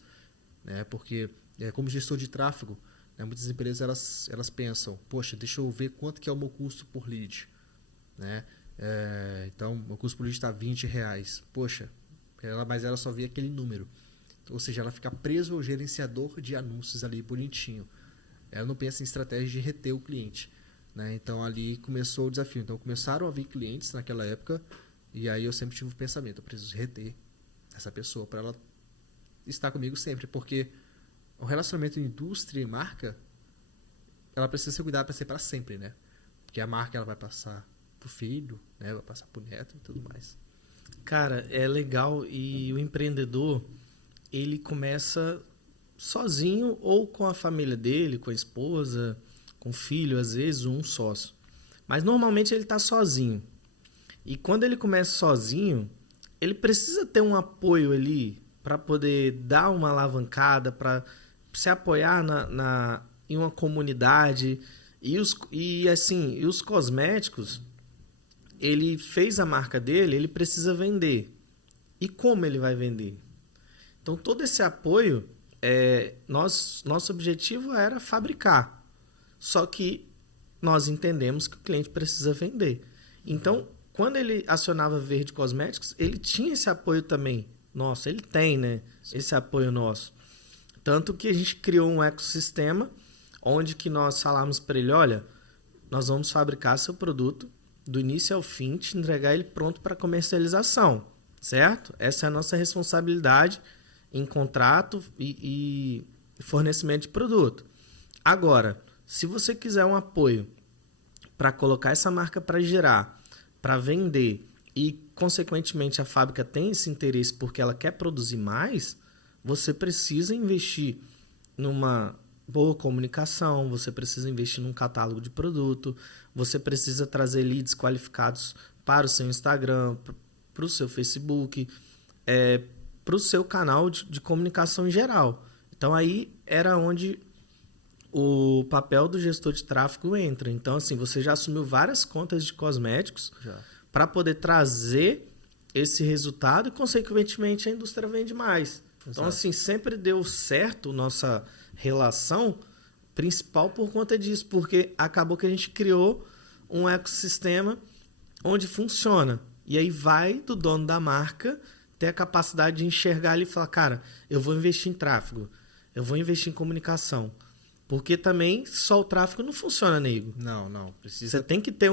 né? Porque, como gestor de tráfego, né, muitas empresas elas pensam, poxa, deixa eu ver quanto que é o meu custo por lead, né? Então, o custo por lead está R$20. Poxa, mas ela só vê aquele número. Ou seja, ela fica presa ao gerenciador de anúncios ali bonitinho. Ela não pensa em estratégia de reter o cliente, né? Então, ali começou o desafio. Então, começaram a vir clientes naquela época e aí eu sempre tive o pensamento, eu preciso reter essa pessoa para ela estar comigo sempre. Porque o relacionamento indústria e marca, ela precisa ser cuidada para ser para sempre, né? Porque a marca ela vai passar pro filho, né? Vai passar pro neto e tudo mais. Cara, é legal e o empreendedor, ele começa sozinho ou com a família dele, com a esposa, com o filho, às vezes um sócio. Mas normalmente ele está sozinho. E quando ele começa sozinho, ele precisa ter um apoio ali para poder dar uma alavancada, para se apoiar em uma comunidade. E os cosméticos, ele fez a marca dele, ele precisa vender. E como ele vai vender? Então, todo esse apoio, nosso objetivo era fabricar. Só que nós entendemos que o cliente precisa vender. Então, quando ele acionava Verde Cosméticos, ele tinha esse apoio também. Nossa, ele tem, né? Esse apoio nosso. Tanto que a gente criou um ecossistema onde que nós falamos para ele, olha, nós vamos fabricar seu produto do início ao fim, te entregar ele pronto para comercialização, certo? Essa é a nossa responsabilidade em contrato e fornecimento de produto. Agora, se você quiser um apoio para colocar essa marca para girar, para vender e, consequentemente, a fábrica tem esse interesse porque ela quer produzir mais, você precisa investir numa boa comunicação, você precisa investir num catálogo de produto, você precisa trazer leads qualificados para o seu Instagram, para o seu Facebook, para o seu canal de comunicação em geral. Então, aí era onde o papel do gestor de tráfego entra. Então, assim, você já assumiu várias contas de cosméticos para poder trazer esse resultado e, consequentemente, a indústria vende mais. Exato. Então, assim, sempre deu certo nossa relação principal por conta disso, porque acabou que a gente criou um ecossistema onde funciona. E aí vai do dono da marca ter a capacidade de enxergar ali e falar, cara, eu vou investir em tráfego, eu vou investir em comunicação. Porque também só o tráfego não funciona, nego. Não. Precisa... Você tem que ter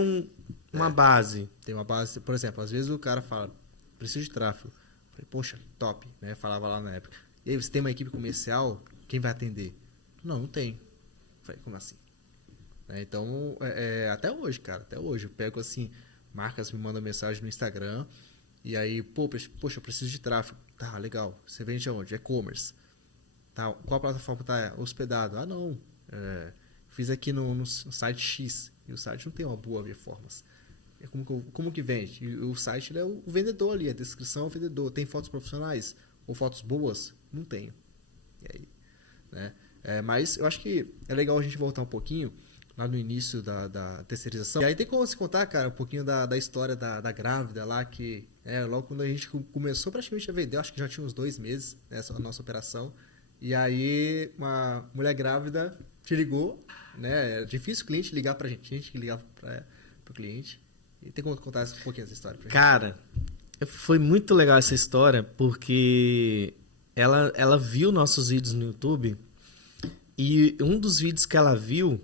uma base. Tem uma base. Por exemplo, às vezes o cara fala, preciso de tráfego. Eu falei, poxa, top, né? Falava lá na época. E aí, você tem uma equipe comercial, quem vai atender? Não tem. Eu falei, como assim? Então, até hoje, cara, até hoje. Eu pego assim, marcas me mandam mensagem no Instagram, e aí, poxa, eu preciso de tráfego. Tá, legal. Você vende aonde? E-commerce. Tá, qual plataforma está hospedado? Ah, não. Fiz aqui no site X. E o site não tem uma boa performance. Como que vende? E o site ele é o vendedor ali, a descrição é o vendedor. Tem fotos profissionais ou fotos boas? Não tenho. E aí, né? Mas eu acho que é legal a gente voltar um pouquinho lá no início da terceirização. E aí tem como se contar, cara, um pouquinho da história da grávida lá, que logo quando a gente começou praticamente a vender, acho que já tinha uns 2 meses, né, a nossa operação. E aí uma mulher grávida te ligou, né? É difícil o cliente ligar pra gente, a gente que ligava pro cliente. E tem como contar um pouquinho essa história pra gente? Cara, foi muito legal essa história, porque ela viu nossos vídeos no YouTube e um dos vídeos que ela viu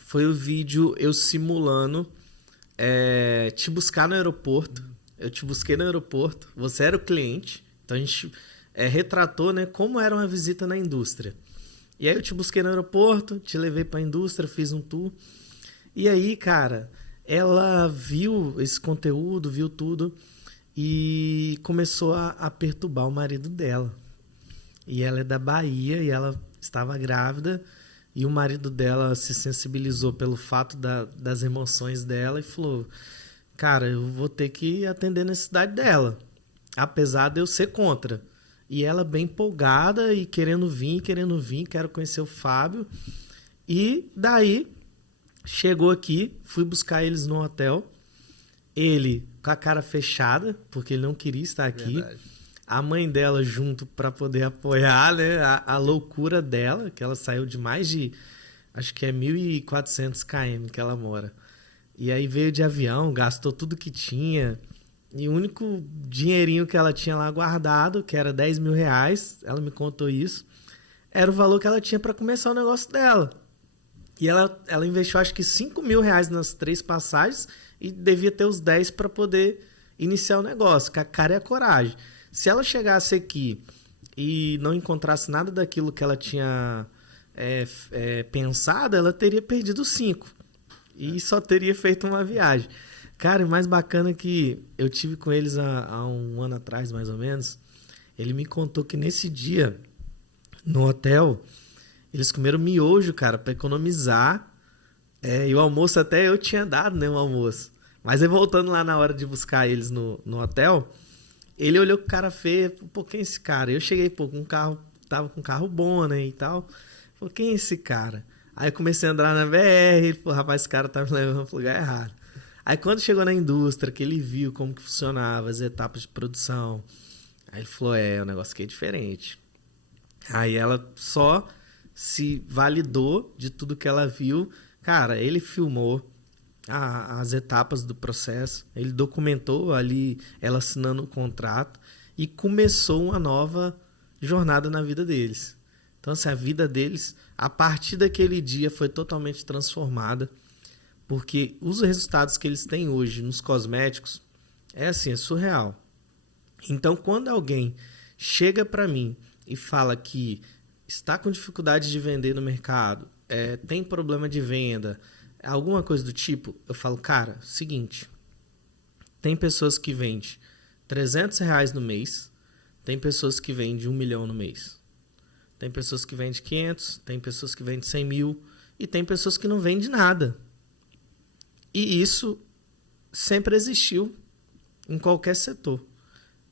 foi o vídeo eu simulando te buscar no aeroporto. Eu te busquei no aeroporto, você era o cliente, então a gente retratou, né, como era uma visita na indústria. E aí eu te busquei no aeroporto, te levei para a indústria, fiz um tour. E aí, cara, ela viu esse conteúdo, viu tudo. e começou a perturbar o marido dela. E ela é da Bahia e ela estava grávida e o marido dela se sensibilizou pelo fato das emoções dela e falou: cara, eu vou ter que atender a necessidade dela, apesar de eu ser contra. E ela bem empolgada e querendo vir, quero conhecer o Fábio. E daí, chegou aqui, fui buscar eles no hotel. Ele com a cara fechada, porque ele não queria estar aqui. Verdade. A mãe dela junto para poder apoiar, né? A loucura dela, que ela saiu de mais de, acho que é 1.400 km que ela mora. E aí veio de avião, gastou tudo que tinha. E o único dinheirinho que ela tinha lá guardado, que era 10 mil reais, ela me contou isso, era o valor que ela tinha para começar o negócio dela. E ela investiu acho que 5 mil reais nas 3 passagens e devia ter os 10 para poder iniciar o negócio, com a cara e a coragem. Se ela chegasse aqui e não encontrasse nada daquilo que ela tinha pensado, ela teria perdido 5 e só teria feito uma viagem. Cara, o mais bacana é que eu tive com eles há um ano atrás, mais ou menos. Ele me contou que nesse dia, no hotel, eles comeram miojo, cara, para economizar. E o almoço até eu tinha dado, né, o almoço. Mas aí voltando lá na hora de buscar eles no hotel, ele olhou com cara feia, pô, quem é esse cara? Eu cheguei, pô, com um carro, tava com um carro bom, né, e tal. Falei, quem é esse cara? Aí eu comecei a andar na BR, ele falou, rapaz, esse cara tá me levando pro lugar errado. Aí quando chegou na indústria, que ele viu como que funcionava, as etapas de produção, aí ele falou, o negócio aqui é diferente. Aí ela só se validou de tudo que ela viu. Cara, ele filmou as etapas do processo, ele documentou ali ela assinando o contrato e começou uma nova jornada na vida deles. Então, assim, a vida deles, a partir daquele dia, foi totalmente transformada, porque os resultados que eles têm hoje nos cosméticos é surreal. Então, quando alguém chega para mim e fala que está com dificuldade de vender no mercado, tem problema de venda, alguma coisa do tipo, eu falo, cara, seguinte, tem pessoas que vendem R$300 no mês, tem pessoas que vendem 1 milhão no mês, tem pessoas que vendem 500, tem pessoas que vendem 100 mil e tem pessoas que não vendem nada. E isso sempre existiu em qualquer setor.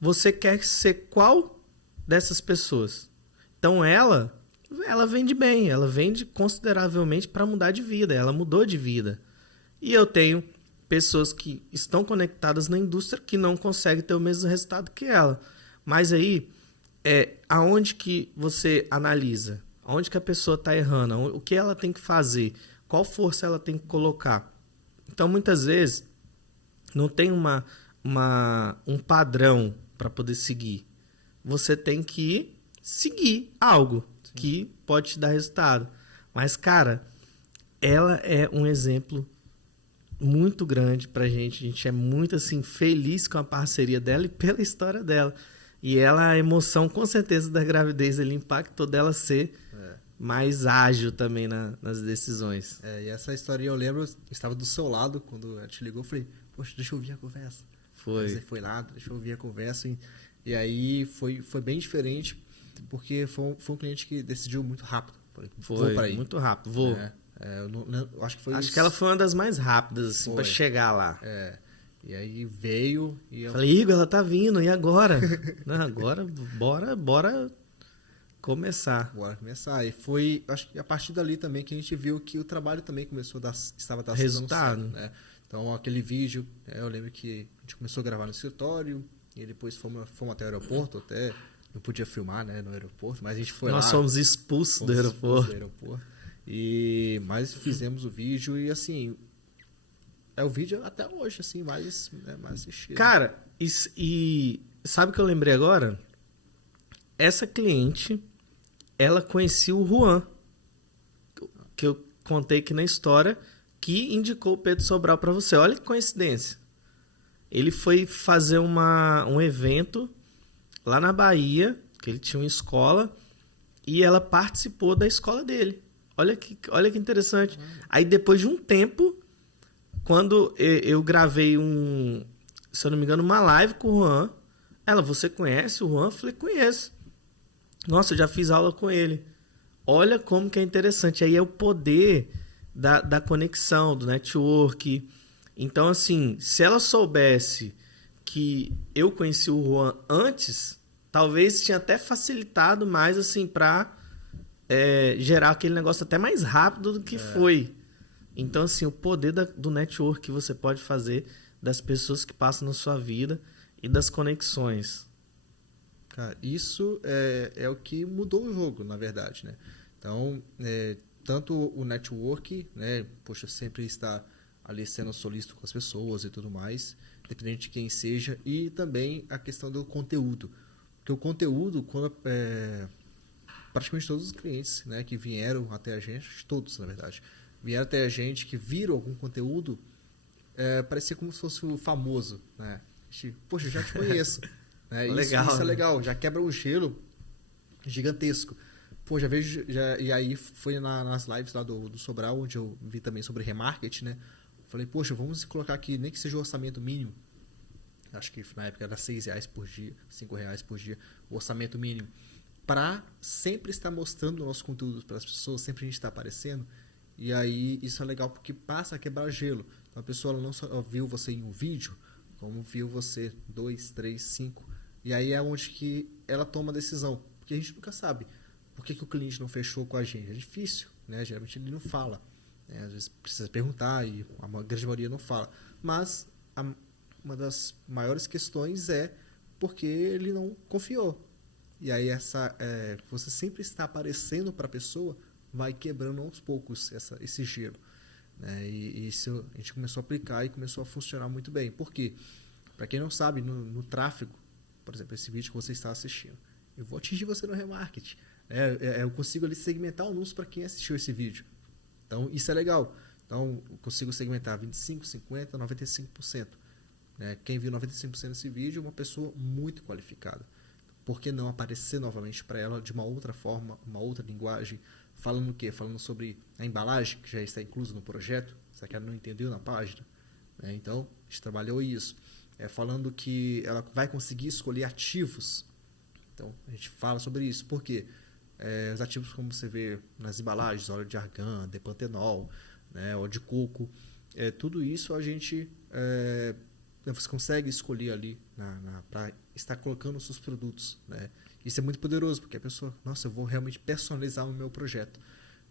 Você quer ser qual dessas pessoas? Então ela vende bem, ela vende consideravelmente para mudar de vida, ela mudou de vida. E eu tenho pessoas que estão conectadas na indústria que não conseguem ter o mesmo resultado que ela. Mas aí, aonde que você analisa? Aonde que a pessoa está errando? O que ela tem que fazer? Qual força ela tem que colocar? Então, muitas vezes, não tem um padrão para poder seguir. Você tem que seguir algo que pode te dar resultado. Mas, cara, ela é um exemplo muito grande pra gente. A gente é muito, assim, feliz com a parceria dela e pela história dela. E ela, a emoção, com certeza, da gravidez, ele impactou dela ser mais ágil também nas decisões. E essa história eu lembro, eu estava do seu lado quando ela te ligou, eu falei, poxa, deixa eu ouvir a conversa. Foi. Você foi lá, deixa eu ouvir a conversa. E aí foi bem diferente, porque foi um cliente que decidiu muito rápido. Falei, foi, para aí. Muito rápido, vou. Eu acho que foi Acho que ela foi uma das mais rápidas, assim, para chegar lá. E aí veio e eu falei, Igor, ela tá vindo, e agora? Não, agora, bora começar. Bora começar. E foi, acho que a partir dali também que a gente viu que o trabalho também começou a dar resultado. Certo, né? Então, aquele vídeo, eu lembro que a gente começou a gravar no escritório, e depois fomos até o aeroporto, até não podia filmar, né, no aeroporto, mas a gente foi Nós lá. Nós fomos expulsos do aeroporto. Mas fizemos o vídeo e, assim, o vídeo até hoje, assim, mais assistido. Cara, e sabe o que eu lembrei agora? Essa cliente, ela conhecia o Juan, que eu contei aqui na história, que indicou o Pedro Sobral para você. Olha que coincidência. Ele foi fazer um evento lá na Bahia, que ele tinha uma escola, e ela participou da escola dele. Olha que interessante. Aí depois de um tempo, quando eu gravei se eu não me engano, uma live com o Juan. Ela, você conhece o Juan? Eu falei, conheço. Nossa, eu já fiz aula com ele. Olha como que é interessante. Aí é o poder da conexão, do network. Então, assim, se ela soubesse que eu conheci o Juan antes, talvez tinha até facilitado mais, assim, para gerar aquele negócio até mais rápido do que foi. Então, assim, o poder do network que você pode fazer, das pessoas que passam na sua vida e das conexões. Cara, isso é o que mudou o jogo, na verdade, né? Então, tanto o network, né? Poxa, sempre está ali sendo solícito com as pessoas e tudo mais, dependente de quem seja, e também a questão do conteúdo. Porque o conteúdo, quando praticamente todos os clientes, né, que vieram até a gente, todos, na verdade, vieram até a gente, que viram algum conteúdo, parecia como se fosse o famoso, né? Poxa, eu já te conheço. Né? Legal, isso é né? legal, já quebra um gelo gigantesco. Pô, já vejo, e aí foi nas lives lá do Sobral, onde eu vi também sobre remarketing, né? Falei, poxa, vamos colocar aqui, nem que seja o orçamento mínimo. Acho que na época era R$6 por dia, R$5 por dia, o orçamento mínimo. Para sempre estar mostrando o nosso conteúdo para as pessoas, sempre a gente está aparecendo. E aí isso é legal porque passa a quebrar o gelo. Então a pessoa ela não só viu você em um vídeo, como viu você 2, 3, 5. E aí é onde que ela toma a decisão. Porque a gente nunca sabe por que o cliente não fechou com a gente. É difícil, né? Geralmente ele não fala. Né? Às vezes precisa perguntar e a grande maioria não fala. Mas uma das maiores questões é porque ele não confiou. E aí você sempre está aparecendo para a pessoa, vai quebrando aos poucos esse gelo. Né? E isso a gente começou a aplicar e começou a funcionar muito bem. Por quê? Para quem não sabe, no tráfego, por exemplo, esse vídeo que você está assistindo, eu vou atingir você no remarketing. Eu consigo ali segmentar o anúncio para quem assistiu esse vídeo. Então, isso é legal. Então, eu consigo segmentar 25%, 50%, 95%. Né? Quem viu 95% desse vídeo é uma pessoa muito qualificada. Por que não aparecer novamente para ela de uma outra forma, uma outra linguagem? Falando o quê? Falando sobre a embalagem, que já está incluso no projeto, só que ela não entendeu na página. Né? Então, a gente trabalhou isso. Falando que ela vai conseguir escolher ativos. Então, a gente fala sobre isso. Por quê? Os ativos, como você vê nas embalagens, óleo de argan, depantenol, né, óleo de coco, tudo isso a gente você consegue escolher ali para estar colocando os seus produtos. Né? Isso é muito poderoso, porque a pessoa, nossa, eu vou realmente personalizar o meu projeto.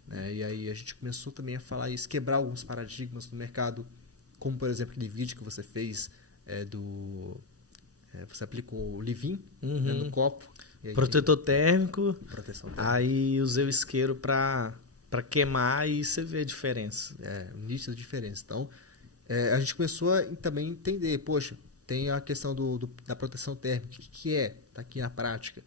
Né? E aí a gente começou também a falar isso, quebrar alguns paradigmas no mercado, como, por exemplo, aquele vídeo que você fez você aplicou o Livin né, no copo. Protetor térmico. Proteção térmica. Aí usei o isqueiro para queimar e você vê a diferença. Nítida diferença. Então, a gente começou a também entender, poxa, tem a questão da proteção térmica. O que é? Está aqui na prática.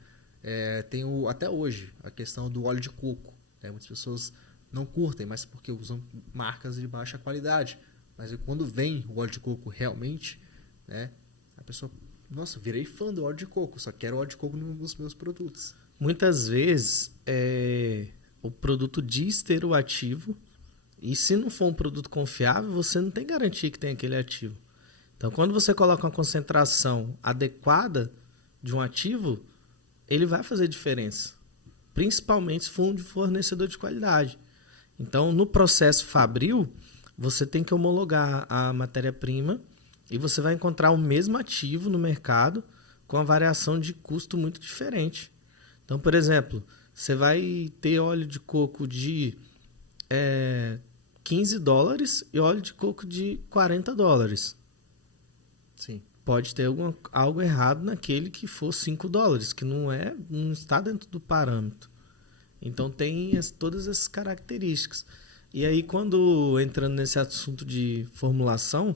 Tem até hoje a questão do óleo de coco. Muitas pessoas não curtem, mas porque usam marcas de baixa qualidade. Mas quando vem o óleo de coco realmente, né, a pessoa, nossa, virei fã do óleo de coco, só quero óleo de coco nos meus produtos. Muitas vezes o produto diz ter o ativo e se não for um produto confiável, você não tem garantia que tem aquele ativo. Então, quando você coloca uma concentração adequada de um ativo, ele vai fazer diferença, principalmente se for um fornecedor de qualidade. Então, no processo fabril, você tem que homologar a matéria-prima e você vai encontrar o mesmo ativo no mercado com uma variação de custo muito diferente. Então, por exemplo, você vai ter óleo de coco de $15 e óleo de coco de $40. Sim. Pode ter algo errado naquele que for $5, que não está dentro do parâmetro. Então, tem todas essas características. E aí, quando entrando nesse assunto de formulação,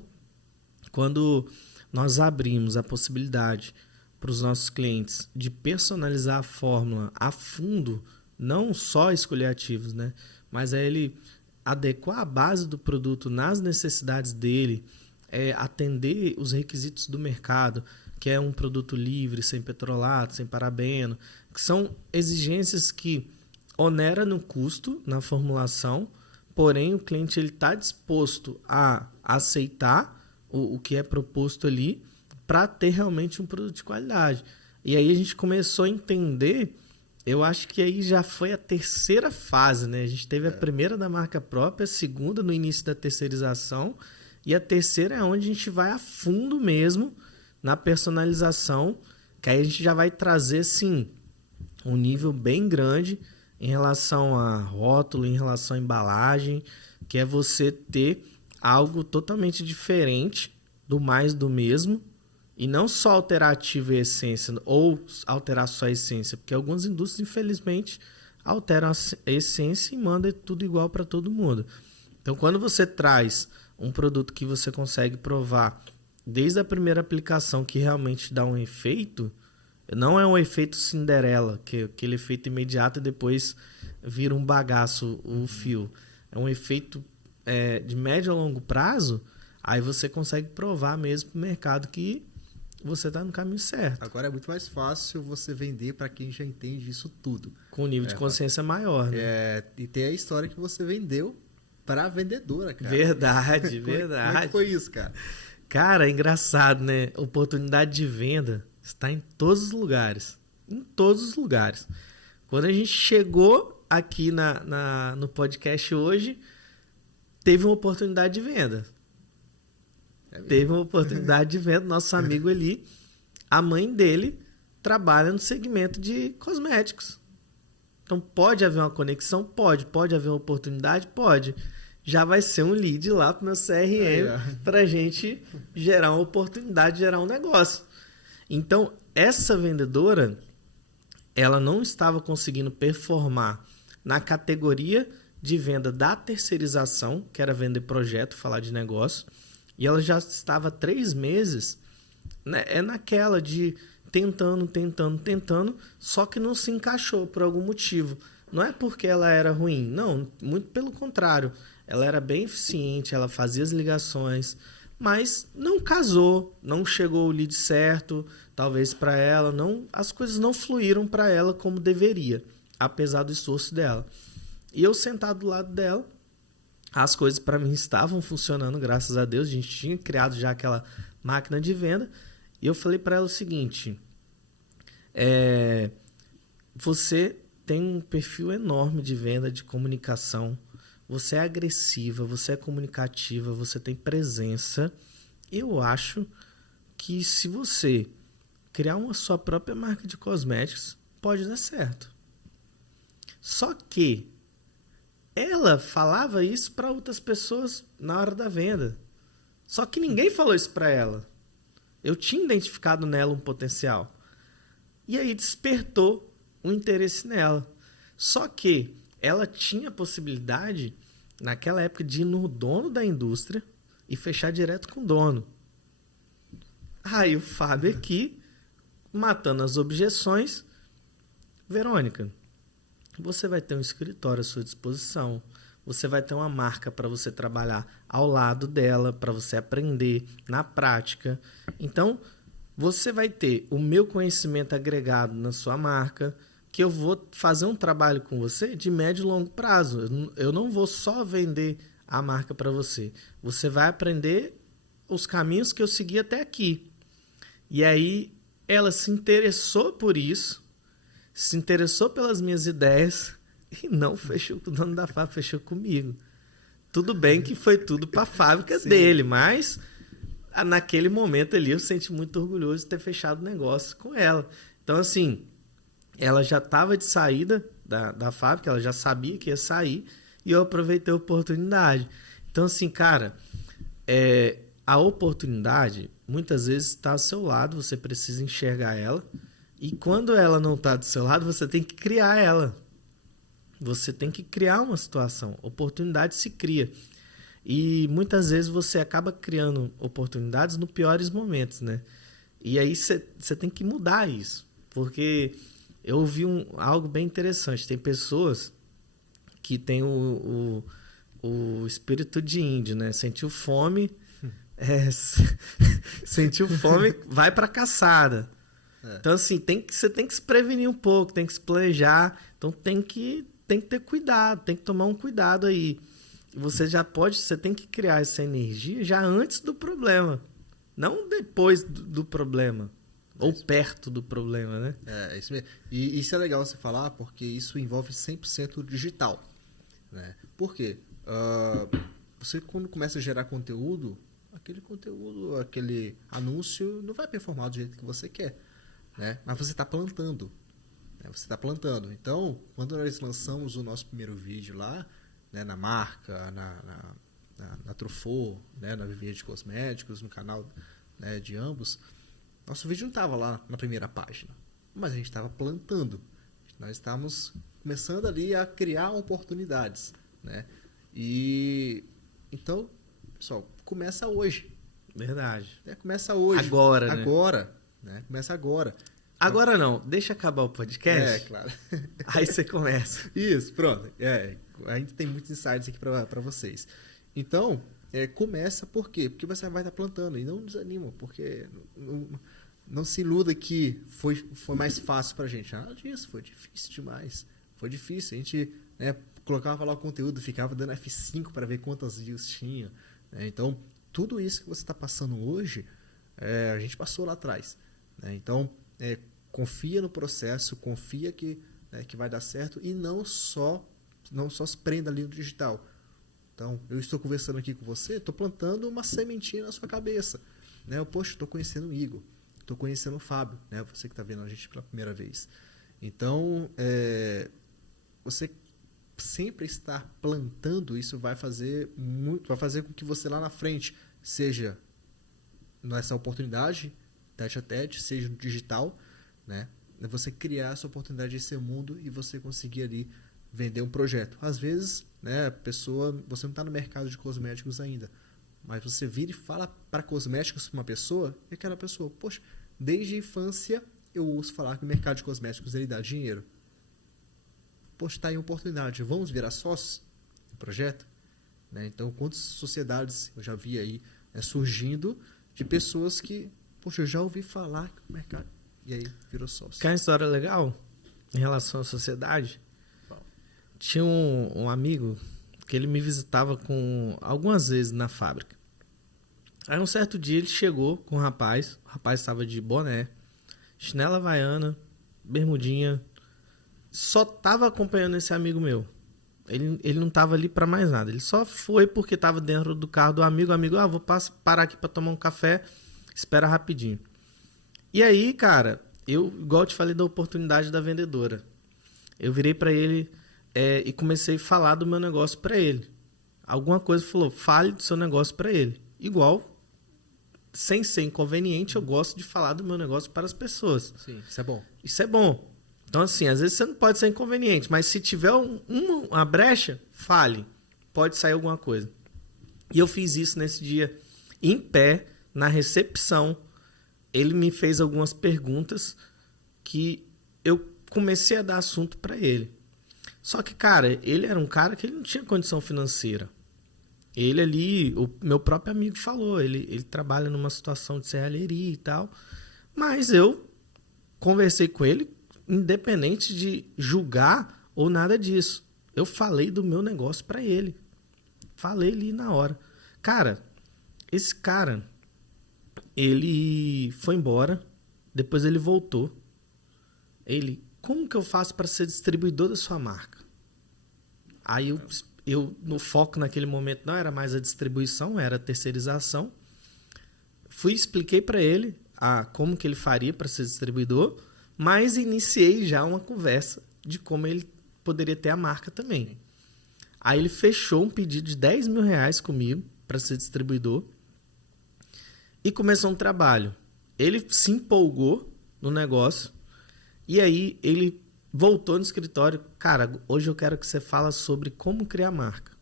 quando nós abrimos a possibilidade para os nossos clientes de personalizar a fórmula a fundo, não só escolher ativos, né? Mas ele adequar a base do produto nas necessidades dele, atender os requisitos do mercado, que é um produto livre, sem petrolato, sem parabeno, que são exigências que onera no custo, na formulação, porém o cliente está disposto a aceitar o que é proposto ali, para ter realmente um produto de qualidade. E aí a gente começou a entender, eu acho que aí já foi a terceira fase, né? A gente teve a primeira da marca própria, a segunda no início da terceirização, e a terceira é onde a gente vai a fundo mesmo na personalização, que aí a gente já vai trazer, sim, um nível bem grande em relação a rótulo, em relação à embalagem, que é você ter algo totalmente diferente do mais do mesmo, e não só alterar ativo e essência, ou alterar só a essência, porque algumas indústrias, infelizmente, alteram a essência e mandam tudo igual para todo mundo. Então, quando você traz um produto que você consegue provar desde a primeira aplicação que realmente dá um efeito, não é um efeito Cinderela, que é aquele efeito imediato e depois vira um bagaço o fio. É um efeito de médio a longo prazo, aí você consegue provar mesmo para o mercado que você está no caminho certo. Agora é muito mais fácil você vender para quem já entende isso tudo. Com um nível de consciência maior, né? E tem a história que você vendeu para a vendedora, cara. Verdade, Como é que foi isso, cara? Cara, é engraçado, né? Oportunidade de venda está em todos os lugares. Em todos os lugares. Quando a gente chegou aqui no podcast hoje, teve uma oportunidade de venda. Teve uma oportunidade de venda. Nosso amigo ali, a mãe dele trabalha no segmento de cosméticos. Então pode haver uma conexão? Pode haver uma oportunidade? Pode. Já vai ser um lead lá para o meu CRM para a gente gerar uma oportunidade, gerar um negócio. Então, essa vendedora, ela não estava conseguindo performar na categoria de venda da terceirização, que era vender projeto, falar de negócio, e ela já estava 3 meses, né, naquela de tentando, só que não se encaixou por algum motivo. Não é porque ela era ruim, não, muito pelo contrário. Ela era bem eficiente, ela fazia as ligações, mas não casou, não chegou o lead certo, talvez para ela, as coisas não fluíram para ela como deveria, apesar do esforço dela. E eu sentado do lado dela, as coisas para mim estavam funcionando, graças a Deus, a gente tinha criado já aquela máquina de venda, e eu falei para ela o seguinte, você tem um perfil enorme de venda, de comunicação, você é agressiva, você é comunicativa, você tem presença. Eu acho que se você criar uma sua própria marca de cosméticos, pode dar certo. Só que ela falava isso para outras pessoas na hora da venda. Só que ninguém falou isso para ela. Eu tinha identificado nela um potencial. E aí despertou um interesse nela. Só que ela tinha a possibilidade, naquela época, de ir no dono da indústria e fechar direto com o dono. Aí o Fábio aqui, matando as objeções, Verônica, você vai ter um escritório à sua disposição, você vai ter uma marca para você trabalhar ao lado dela, para você aprender na prática. Então, você vai ter o meu conhecimento agregado na sua marca, que eu vou fazer um trabalho com você de médio e longo prazo. Eu não vou só vender a marca para você. Você vai aprender os caminhos que eu segui até aqui. E aí ela se interessou por isso, se interessou pelas minhas ideias e não fechou com o dono da fábrica, fechou comigo. Tudo bem que foi tudo para a fábrica dele, mas naquele momento ali eu senti muito orgulhoso de ter fechado o negócio com ela. Então, assim, ela já estava de saída da fábrica, ela já sabia que ia sair e eu aproveitei a oportunidade. Então, assim, cara, a oportunidade muitas vezes está ao seu lado, você precisa enxergar ela e quando ela não está do seu lado, você tem que criar ela. Você tem que criar uma situação. Oportunidade se cria. E muitas vezes você acaba criando oportunidades nos piores momentos, né? E aí você tem que mudar isso. Porque eu ouvi algo bem interessante. Tem pessoas que têm o espírito de índio, né? Sentiu fome, sentiu fome, vai para caçada. Então, assim, você tem que se prevenir um pouco, tem que se planejar. Então, tem que ter cuidado, tem que tomar um cuidado aí. Você tem que criar essa energia já antes do problema. Não depois do problema. Ou perto do problema, né? É isso mesmo. E isso é legal você falar, porque isso envolve 100% digital. Né? Por quê? Você, quando começa a gerar conteúdo, aquele anúncio não vai performar do jeito que você quer. Né? Mas você está plantando. Né? Você está plantando. Então, quando nós lançamos o nosso primeiro vídeo lá, né, na marca, na Truffaut, né, na Vivinha de Cosméticos, no canal, né, de ambos, nosso vídeo não estava lá na primeira página, mas a gente estava plantando. Nós estávamos começando ali a criar oportunidades, né? E então, pessoal, começa hoje. Verdade. Né? Começa hoje. Agora, né? Agora, né? Começa agora. Agora não, deixa acabar o podcast. Claro. Aí você começa. Isso, pronto. Ainda tem muitos insights aqui para vocês. Então, começa por quê? Porque você vai estar plantando e não desanima, porque não se iluda que foi mais fácil pra gente. Nada disso, foi difícil demais. Foi difícil. A gente, né, colocava lá o conteúdo, ficava dando F5 para ver quantas views tinha. Né? Então, tudo isso que você está passando hoje, a gente passou lá atrás. Né? Então, confia no processo, confia que vai dar certo e não só se prenda ali no digital. Então, eu estou conversando aqui com você, estou plantando uma sementinha na sua cabeça. Né? Poxa, estou conhecendo o Igor, estou conhecendo o Fábio, né? Você que está vendo a gente pela primeira vez. Então, você sempre estar plantando, isso vai fazer com que você lá na frente, seja nessa oportunidade, tete a tete, seja no digital, né? Você criar essa oportunidade desse mundo e você conseguir ali vender um projeto. Às vezes, né, você não está no mercado de cosméticos ainda, mas você vira e fala para cosméticos para uma pessoa e aquela pessoa, poxa, desde a infância eu ouço falar que o mercado de cosméticos ele dá dinheiro. Poxa, está aí uma oportunidade, vamos virar sócios do projeto? Né? Então, quantas sociedades eu já vi aí surgindo de pessoas que, poxa, eu já ouvi falar que o mercado... E aí, virou sócio. Quer uma história legal em relação à sociedade? Tinha um amigo que ele me visitava algumas vezes na fábrica. Aí um certo dia ele chegou com o rapaz estava de boné, chinela havaiana, bermudinha, só estava acompanhando esse amigo meu. Ele não estava ali para mais nada, ele só foi porque estava dentro do carro do amigo, vou parar aqui para tomar um café, espera rapidinho. E aí, cara, igual eu te falei da oportunidade da vendedora, eu virei para ele e comecei a falar do meu negócio para ele. Alguma coisa falou, fale do seu negócio para ele. Igual, sem ser inconveniente, eu gosto de falar do meu negócio para as pessoas. Sim, isso é bom. Isso é bom. Então, assim, às vezes você não pode ser inconveniente, mas se tiver uma brecha, fale. Pode sair alguma coisa. E eu fiz isso nesse dia, em pé, na recepção. Ele me fez algumas perguntas que eu comecei a dar assunto para ele. Só que, cara, ele era um cara que ele não tinha condição financeira. Ele ali, o meu próprio amigo falou, ele trabalha numa situação de serralheria e tal. Mas eu conversei com ele, independente de julgar ou nada disso. Eu falei do meu negócio para ele. Falei ali na hora. Cara, esse cara, ele foi embora, depois ele voltou. Como que eu faço para ser distribuidor da sua marca? Aí no foco naquele momento não era mais a distribuição, era a terceirização. Expliquei para ele como que ele faria para ser distribuidor, mas iniciei já uma conversa de como ele poderia ter a marca também. Aí ele fechou um pedido de R$10.000 comigo para ser distribuidor e começou um trabalho. Ele se empolgou no negócio e aí ele voltou no escritório. Cara, hoje eu quero que você fale sobre como criar marca.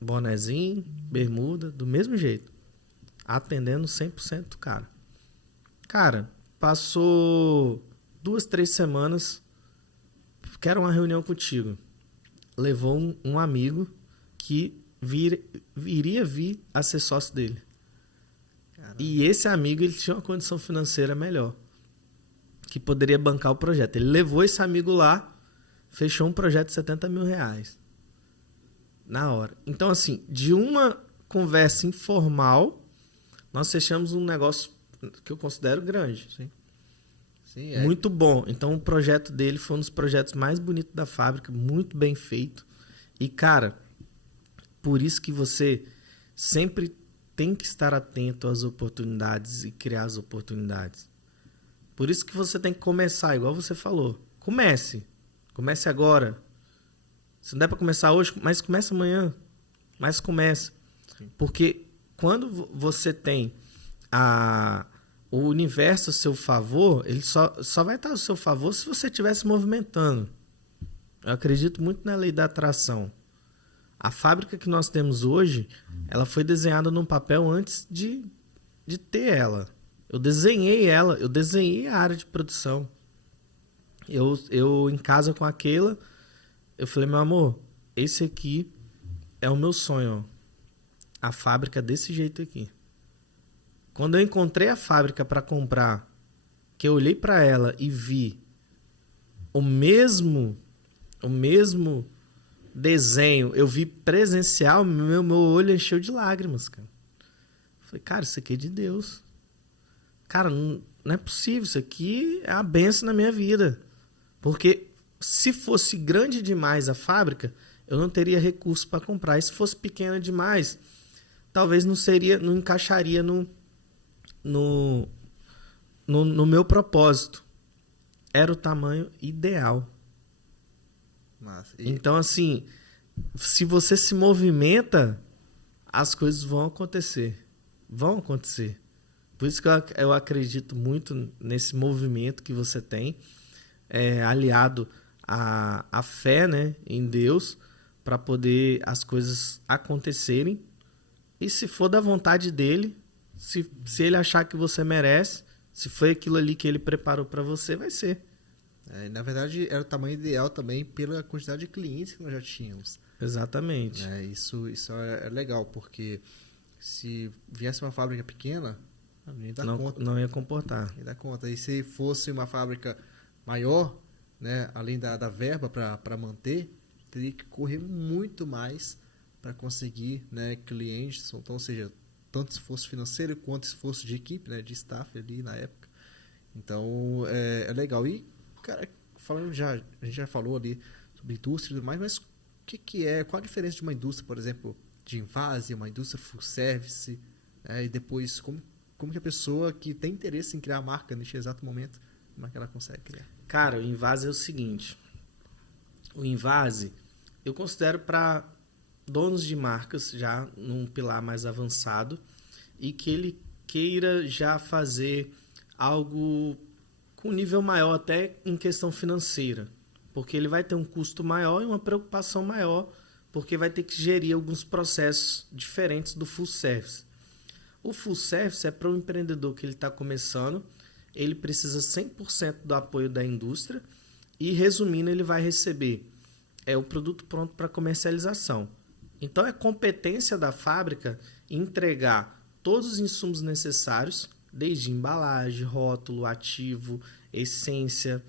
Bonezinho, bermuda, do mesmo jeito. Atendendo 100% do cara. Cara, passou 2, 3 semanas. Quero uma reunião contigo. Levou um amigo que iria vir a ser sócio dele. Caramba. E esse amigo ele tinha uma condição financeira melhor, que poderia bancar o projeto. Ele levou esse amigo lá, fechou um projeto de R$70.000 na hora. Então, assim, de uma conversa informal nós fechamos um negócio que eu considero grande. Sim. Sim, Muito bom. Então, o projeto dele foi um dos projetos mais bonitos da fábrica, muito bem feito. E, cara, por isso que você sempre tem que estar atento às oportunidades e criar as oportunidades. Por isso que você tem que começar, igual você falou. Comece. Comece agora. Se não der para começar hoje, mas comece amanhã. Mas comece. Sim. Porque quando você tem o universo a seu favor, ele só vai estar a seu favor se você estiver se movimentando. Eu acredito muito na lei da atração. A fábrica que nós temos hoje, ela foi desenhada num papel antes de ter ela. Eu desenhei ela, eu desenhei a área de produção. Eu em casa com aquela, eu falei, meu amor, esse aqui é o meu sonho, ó. A fábrica desse jeito aqui. Quando eu encontrei a fábrica para comprar, que eu olhei para ela e vi o mesmo desenho, eu vi presencial, meu olho encheu de lágrimas, cara. Falei, cara, isso aqui é de Deus. Cara, não é possível, isso aqui é a bênção na minha vida. Porque se fosse grande demais a fábrica, eu não teria recurso para comprar. E se fosse pequena demais, talvez não encaixaria no meu propósito. Era o tamanho ideal. Massa. Então, assim, se você se movimenta, as coisas vão acontecer. Vão acontecer. Por isso que eu acredito muito nesse movimento que você tem, aliado à fé, né, em Deus, para poder as coisas acontecerem. E se for da vontade dele, se ele achar que você merece, se foi aquilo ali que ele preparou para você, vai ser. Na verdade, era o tamanho ideal também pela quantidade de clientes que nós já tínhamos. Exatamente. Isso é legal, porque se viesse uma fábrica pequena, nem dá conta. Não ia comportar. Nem dá conta. E se fosse uma fábrica maior, né, além da verba para manter, teria que correr muito mais para conseguir, né, clientes. Então, ou seja, tanto esforço financeiro quanto esforço de equipe, né, de staff ali na época. Então, é legal. E, cara, a gente já falou ali sobre indústria e tudo mais, mas o que é? Qual a diferença de uma indústria, por exemplo, de invase, uma indústria full service, e depois como que a pessoa que tem interesse em criar a marca neste exato momento, como é que ela consegue criar? Cara, o invase é o seguinte. O invase, eu considero para donos de marcas já num pilar mais avançado e que ele queira já fazer algo com nível maior até em questão financeira, porque ele vai ter um custo maior e uma preocupação maior, porque vai ter que gerir alguns processos diferentes do full service. O full service é para o empreendedor que ele está começando, ele precisa 100% do apoio da indústria e, resumindo, ele vai receber o produto pronto para comercialização. Então, é competência da fábrica entregar todos os insumos necessários, desde embalagem, rótulo, ativo, essência,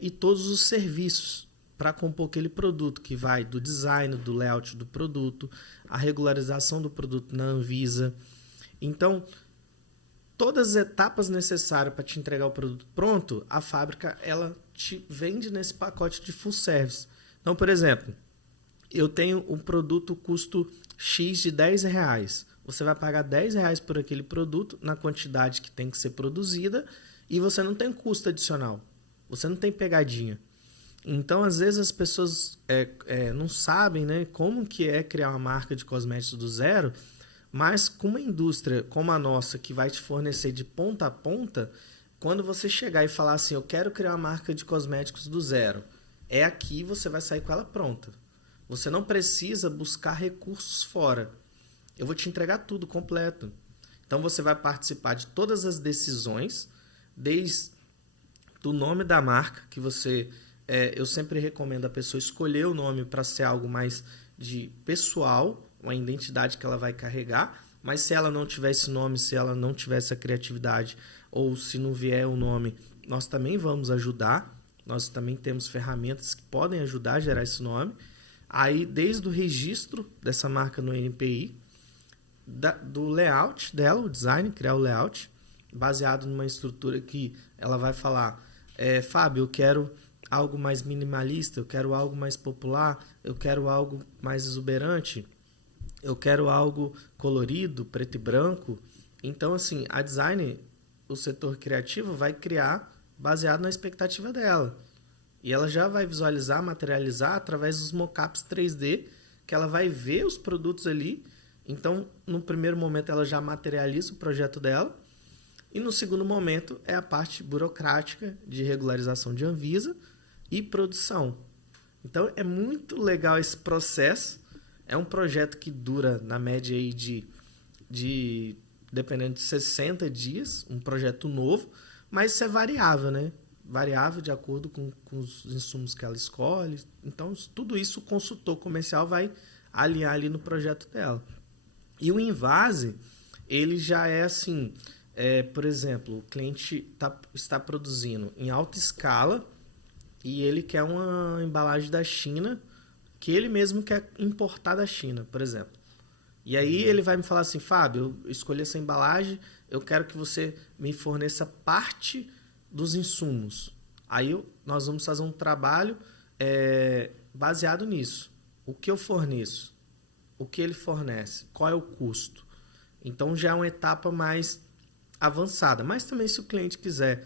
e todos os serviços para compor aquele produto, que vai do design, do layout do produto, a regularização do produto na Anvisa. Então, todas as etapas necessárias para te entregar o produto pronto, a fábrica ela te vende nesse pacote de full service. Então, por exemplo, eu tenho um produto custo X de R$10. Você vai pagar R$10 por aquele produto na quantidade que tem que ser produzida e você não tem custo adicional. Você não tem pegadinha. Então, às vezes, as pessoas não sabem, né, como que é criar uma marca de cosméticos do zero, mas com uma indústria como a nossa, que vai te fornecer de ponta a ponta, quando você chegar e falar assim, eu quero criar uma marca de cosméticos do zero, aqui você vai sair com ela pronta. Você não precisa buscar recursos fora. Eu vou te entregar tudo completo. Então, você vai participar de todas as decisões, desde o nome da marca, que você... eu sempre recomendo a pessoa escolher o nome para ser algo mais de pessoal, uma identidade que ela vai carregar, mas se ela não tiver esse nome, se ela não tiver essa criatividade, ou se não vier o nome, nós também vamos ajudar. Nós também temos ferramentas que podem ajudar a gerar esse nome. Aí, desde o registro dessa marca no NPI, do layout dela, o design, criar o layout, baseado numa estrutura que ela vai falar, Fábio, eu quero algo mais minimalista, eu quero algo mais popular, eu quero algo mais exuberante, eu quero algo colorido, preto e branco. Então, assim, a design, o setor criativo vai criar baseado na expectativa dela. E ela já vai visualizar, materializar através dos mockups 3D, que ela vai ver os produtos ali. Então, no primeiro momento, ela já materializa o projeto dela. E no segundo momento, é a parte burocrática de regularização de Anvisa e produção. Então, é muito legal esse processo. É um projeto que dura, na média, aí dependendo de 60 dias, um projeto novo, mas isso é variável, né? Variável de acordo com os insumos que ela escolhe. Então, tudo isso o consultor comercial vai alinhar ali no projeto dela. E o Invase, ele já é assim, por exemplo, o cliente está produzindo em alta escala e ele quer uma embalagem da China que ele mesmo quer importar da China, por exemplo. E aí ele vai me falar assim, Fábio, eu escolhi essa embalagem, eu quero que você me forneça parte dos insumos. Aí nós vamos fazer um trabalho baseado nisso. O que eu forneço? O que ele fornece? Qual é o custo? Então já é uma etapa mais avançada. Mas também se o cliente quiser,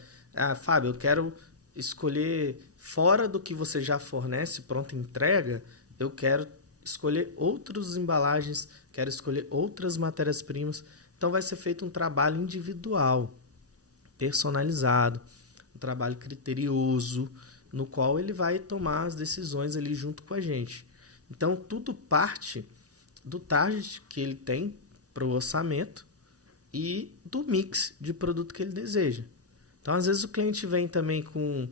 Fábio, eu quero escolher fora do que você já fornece, pronta entrega, eu quero escolher outras embalagens, quero escolher outras matérias-primas. Então vai ser feito um trabalho individual, personalizado, um trabalho criterioso, no qual ele vai tomar as decisões ali junto com a gente. Então tudo parte do target que ele tem para o orçamento e do mix de produto que ele deseja. Então às vezes o cliente vem também com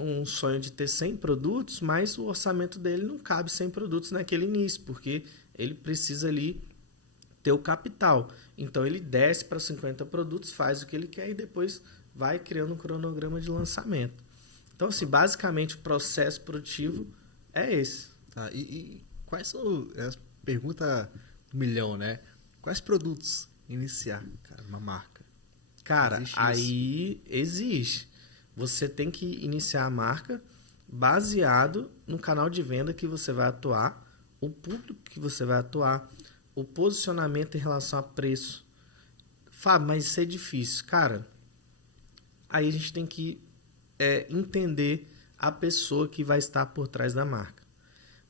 um sonho de ter 100 produtos, mas o orçamento dele não cabe 100 produtos naquele início, porque ele precisa ali ter o capital. Então ele desce para 50 produtos, faz o que ele quer e depois vai criando um cronograma de lançamento. Então, assim, basicamente o processo produtivo é esse. Tá, e quais são, pergunta do milhão, né? Quais produtos iniciar, cara, uma marca? Cara, aí existe. Você tem que iniciar a marca baseado no canal de venda que você vai atuar, o público que você vai atuar, o posicionamento em relação a preço. Fábio, mas isso é difícil. Cara, aí a gente tem que entender a pessoa que vai estar por trás da marca.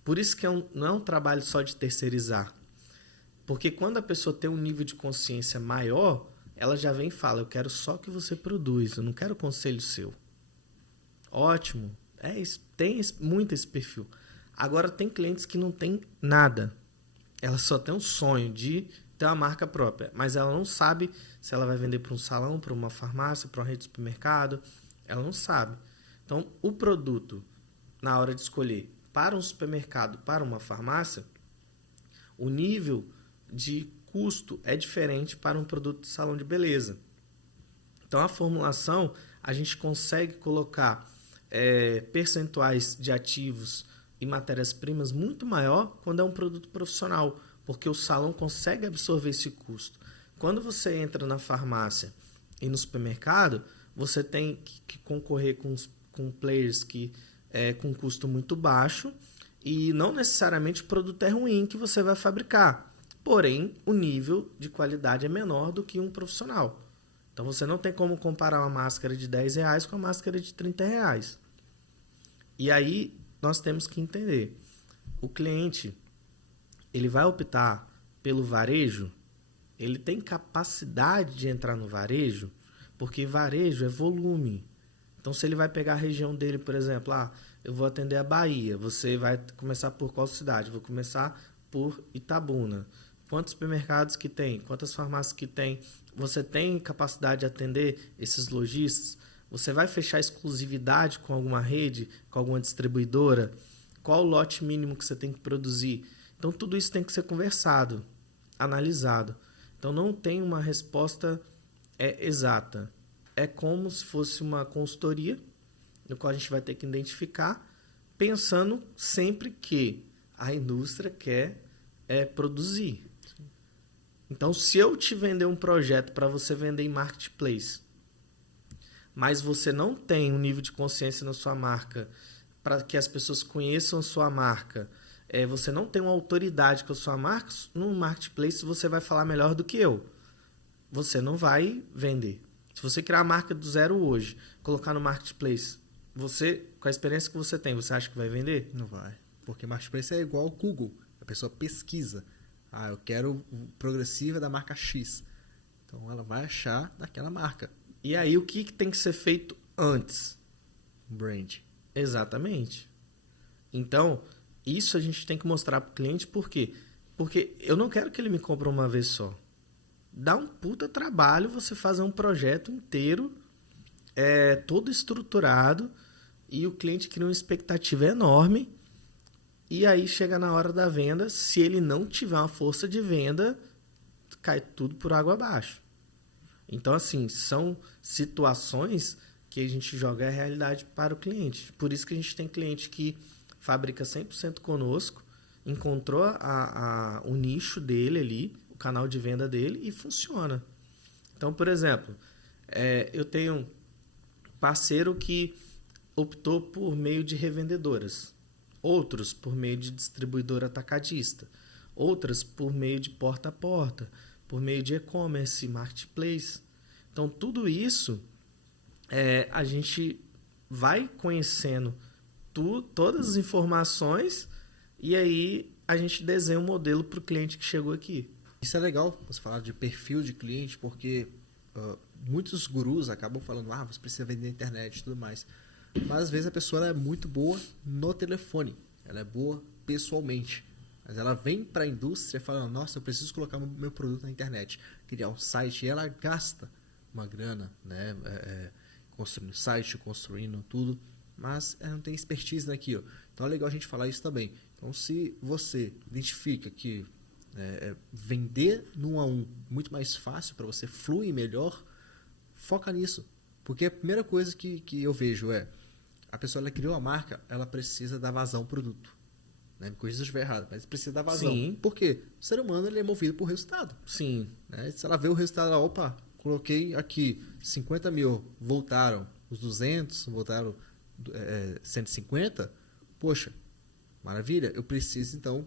Por isso que não é um trabalho só de terceirizar. Porque quando a pessoa tem um nível de consciência maior, ela já vem e fala, eu quero só que você produz, eu não quero conselho seu. Ótimo, tem muito esse perfil. Agora tem clientes que não tem nada. Ela só tem um sonho de ter uma marca própria, mas ela não sabe se ela vai vender para um salão, para uma farmácia, para uma rede de supermercado. Ela não sabe. Então, o produto, na hora de escolher para um supermercado, para uma farmácia, o nível de custo é diferente para um produto de salão de beleza. Então, a formulação, a gente consegue colocar percentuais de ativos e matérias-primas muito maior quando é um produto profissional, porque o salão consegue absorver esse custo. Quando você entra na farmácia e no supermercado, você tem que concorrer com players que com custo muito baixo e não necessariamente o produto é ruim que você vai fabricar. Porém, o nível de qualidade é menor do que um profissional. Então, você não tem como comparar uma máscara de R$10 com a máscara de R$30. E aí, nós temos que entender. O cliente, ele vai optar pelo varejo, ele tem capacidade de entrar no varejo, porque varejo é volume. Então, se ele vai pegar a região dele, por exemplo, eu vou atender a Bahia, você vai começar por qual cidade? Vou começar por Itabuna. Quantos supermercados que tem? Quantas farmácias que tem? Você tem capacidade de atender esses lojistas? Você vai fechar exclusividade com alguma rede, com alguma distribuidora? Qual o lote mínimo que você tem que produzir? Então, tudo isso tem que ser conversado, analisado. Então, não tem uma resposta exata. É como se fosse uma consultoria, no qual a gente vai ter que identificar, pensando sempre que a indústria quer produzir. Então, se eu te vender um projeto para você vender em marketplace, mas você não tem um nível de consciência na sua marca para que as pessoas conheçam a sua marca, você não tem uma autoridade com a sua marca, no marketplace você vai falar melhor do que eu. Você não vai vender. Se você criar a marca do zero hoje, colocar no marketplace, você, com a experiência que você tem, você acha que vai vender? Não vai. Porque marketplace é igual ao Google. A pessoa pesquisa. Eu quero progressiva da marca X. Então ela vai achar daquela marca. E aí o que tem que ser feito antes? Brand. Exatamente. Então, isso a gente tem que mostrar para o cliente. Por quê? Porque eu não quero que ele me compre uma vez só. Dá um puta trabalho você fazer um projeto inteiro, todo estruturado, e o cliente cria uma expectativa enorme, e aí chega na hora da venda, se ele não tiver uma força de venda, cai tudo por água abaixo. Então, assim, são situações que a gente joga a realidade para o cliente. Por isso que a gente tem cliente que fabrica 100% conosco, encontrou o nicho dele ali, o canal de venda dele, e funciona. Então, por exemplo, eu tenho um parceiro que optou por meio de revendedoras, outros por meio de distribuidora atacadista, outras por meio de porta a porta, por meio de e-commerce, marketplace. Então, tudo isso a gente vai conhecendo todas as informações, e aí a gente desenha um modelo para o cliente que chegou aqui. Isso é legal, você falar de perfil de cliente, porque muitos gurus acabam falando, você precisa vender na internet e tudo mais. Mas às vezes a pessoa é muito boa no telefone, ela é boa pessoalmente. Mas ela vem para a indústria falando, nossa, eu preciso colocar meu produto na internet, criar um site, e ela gasta uma grana, né? Construindo site, construindo tudo, mas ela não tem expertise naquilo. Então é legal a gente falar isso também. Então, se você identifica que vender no 1 a 1 muito mais fácil para você, flui melhor, foca nisso. Porque a primeira coisa que eu vejo a pessoa ela criou a marca, ela precisa dar vazão ao produto. Né? Me corrija se eu estiver errado, mas precisa dar vazão. Sim. Por quê? O ser humano ele é movido por resultado. Sim. Né? Se ela vê o resultado, opa, coloquei aqui 50 mil, voltaram os 200, voltaram 150, poxa, maravilha, eu preciso então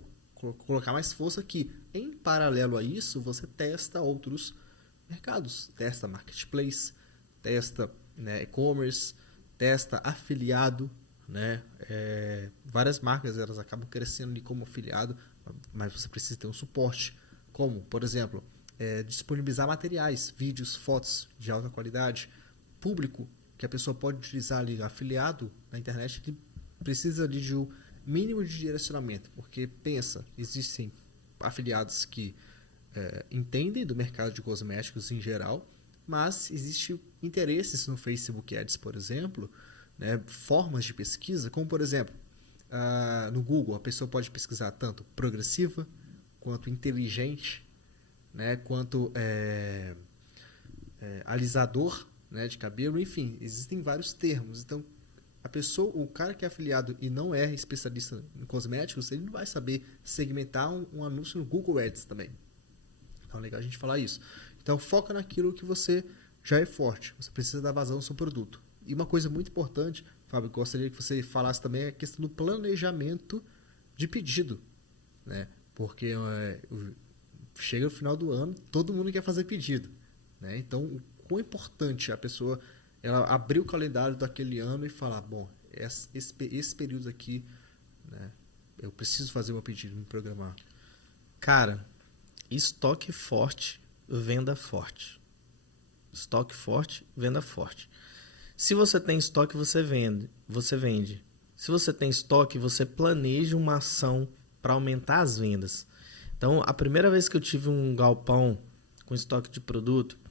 colocar mais força aqui. Em paralelo a isso, você testa outros mercados, testa marketplace, testa e-commerce, testa afiliado, né? Várias marcas elas acabam crescendo ali como afiliado, mas você precisa ter um suporte, como, por exemplo, disponibilizar materiais, vídeos, fotos de alta qualidade, público que a pessoa pode utilizar ali, afiliado na internet, que precisa ali de um mínimo de direcionamento, porque pensa, existem afiliados que entendem do mercado de cosméticos em geral, mas existe interesses no Facebook Ads, por exemplo, né, formas de pesquisa, como por exemplo, no Google a pessoa pode pesquisar tanto progressiva, quanto inteligente, né, quanto alisador, né, de cabelo, enfim, existem vários termos. Então, o cara que é afiliado e não é especialista em cosméticos, ele não vai saber segmentar um anúncio no Google Ads também. Então é legal a gente falar isso. Então foca naquilo que você já é forte. Você precisa dar vazão ao seu produto. E uma coisa muito importante, Fábio, gostaria que você falasse também a questão do planejamento de pedido. Né? Porque chega no final do ano, todo mundo quer fazer pedido. Né? Então, o quão importante a pessoa ela abrir o calendário daquele ano e falar, bom, esse período aqui, né, eu preciso fazer meu pedido, me programar. Cara, estoque forte, venda forte. Estoque forte, venda forte. Se você tem estoque, você vende. Se você tem estoque, você planeja uma ação para aumentar as vendas. Então, a primeira vez que eu tive um galpão com estoque de produto,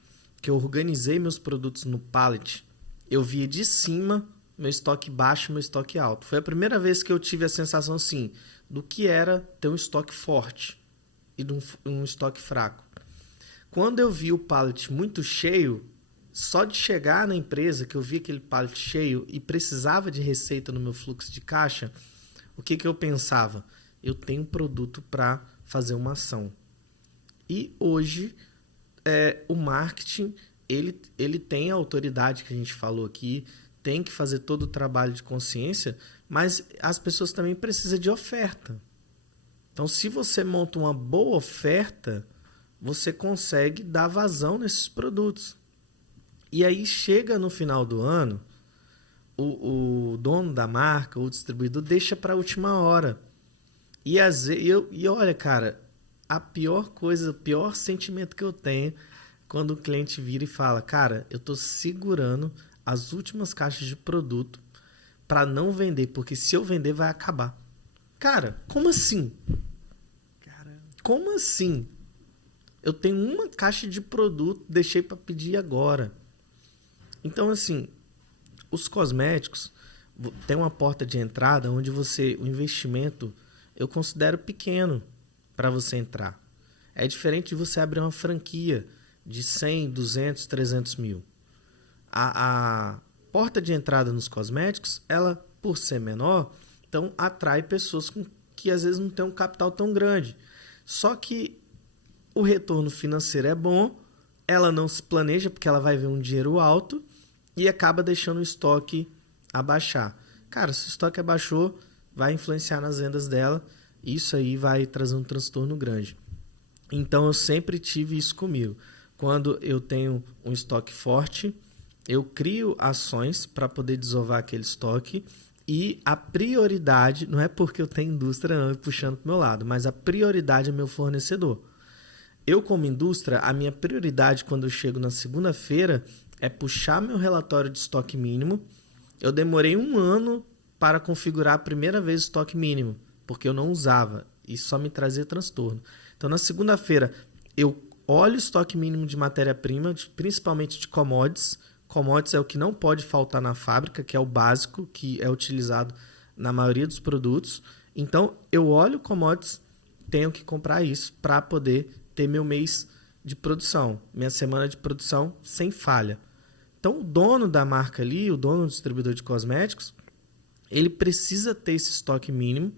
que eu organizei meus produtos no pallet, eu via de cima meu estoque baixo e meu estoque alto. Foi a primeira vez que eu tive a sensação assim, do que era ter um estoque forte e de um estoque fraco. Quando eu vi o pallet muito cheio, só de chegar na empresa, que eu vi aquele pallet cheio e precisava de receita no meu fluxo de caixa, o que eu pensava? Eu tenho um produto para fazer uma ação. E hoje, o marketing, ele tem a autoridade que a gente falou aqui, tem que fazer todo o trabalho de consciência, mas as pessoas também precisam de oferta. Então, se você monta uma boa oferta, você consegue dar vazão nesses produtos. E aí chega no final do ano, o dono da marca, o distribuidor, deixa para a última hora. E olha, cara, a pior coisa, o pior sentimento que eu tenho quando o cliente vira e fala, cara, eu estou segurando as últimas caixas de produto para não vender, porque se eu vender vai acabar. Cara, como assim? Como assim? Eu tenho uma caixa de produto, deixei para pedir agora. Então, assim, os cosméticos tem uma porta de entrada onde o investimento eu considero pequeno para você entrar. É diferente de você abrir uma franquia de 100, 200, 300 mil. A porta de entrada nos cosméticos, ela, por ser menor, então atrai pessoas que às vezes não têm um capital tão grande. Só que o retorno financeiro é bom, ela não se planeja porque ela vai ver um dinheiro alto e acaba deixando o estoque abaixar. Cara, se o estoque abaixou, vai influenciar nas vendas dela, isso aí vai trazer um transtorno grande. Então eu sempre tive isso comigo. Quando eu tenho um estoque forte, eu crio ações para poder desovar aquele estoque e a prioridade, não é porque eu tenho indústria não, puxando para o meu lado, mas a prioridade é meu fornecedor. Eu, como indústria, a minha prioridade quando eu chego na segunda-feira é puxar meu relatório de estoque mínimo. Eu demorei 1 ano para configurar a primeira vez o estoque mínimo, porque eu não usava e só me trazia transtorno. Então, na segunda-feira, eu olho o estoque mínimo de matéria-prima, principalmente de commodities. Commodities é o que não pode faltar na fábrica, que é o básico, que é utilizado na maioria dos produtos. Então, eu olho commodities, tenho que comprar isso para poder ter meu mês de produção, minha semana de produção sem falha. Então, o dono da marca ali, o dono do distribuidor de cosméticos, ele precisa ter esse estoque mínimo.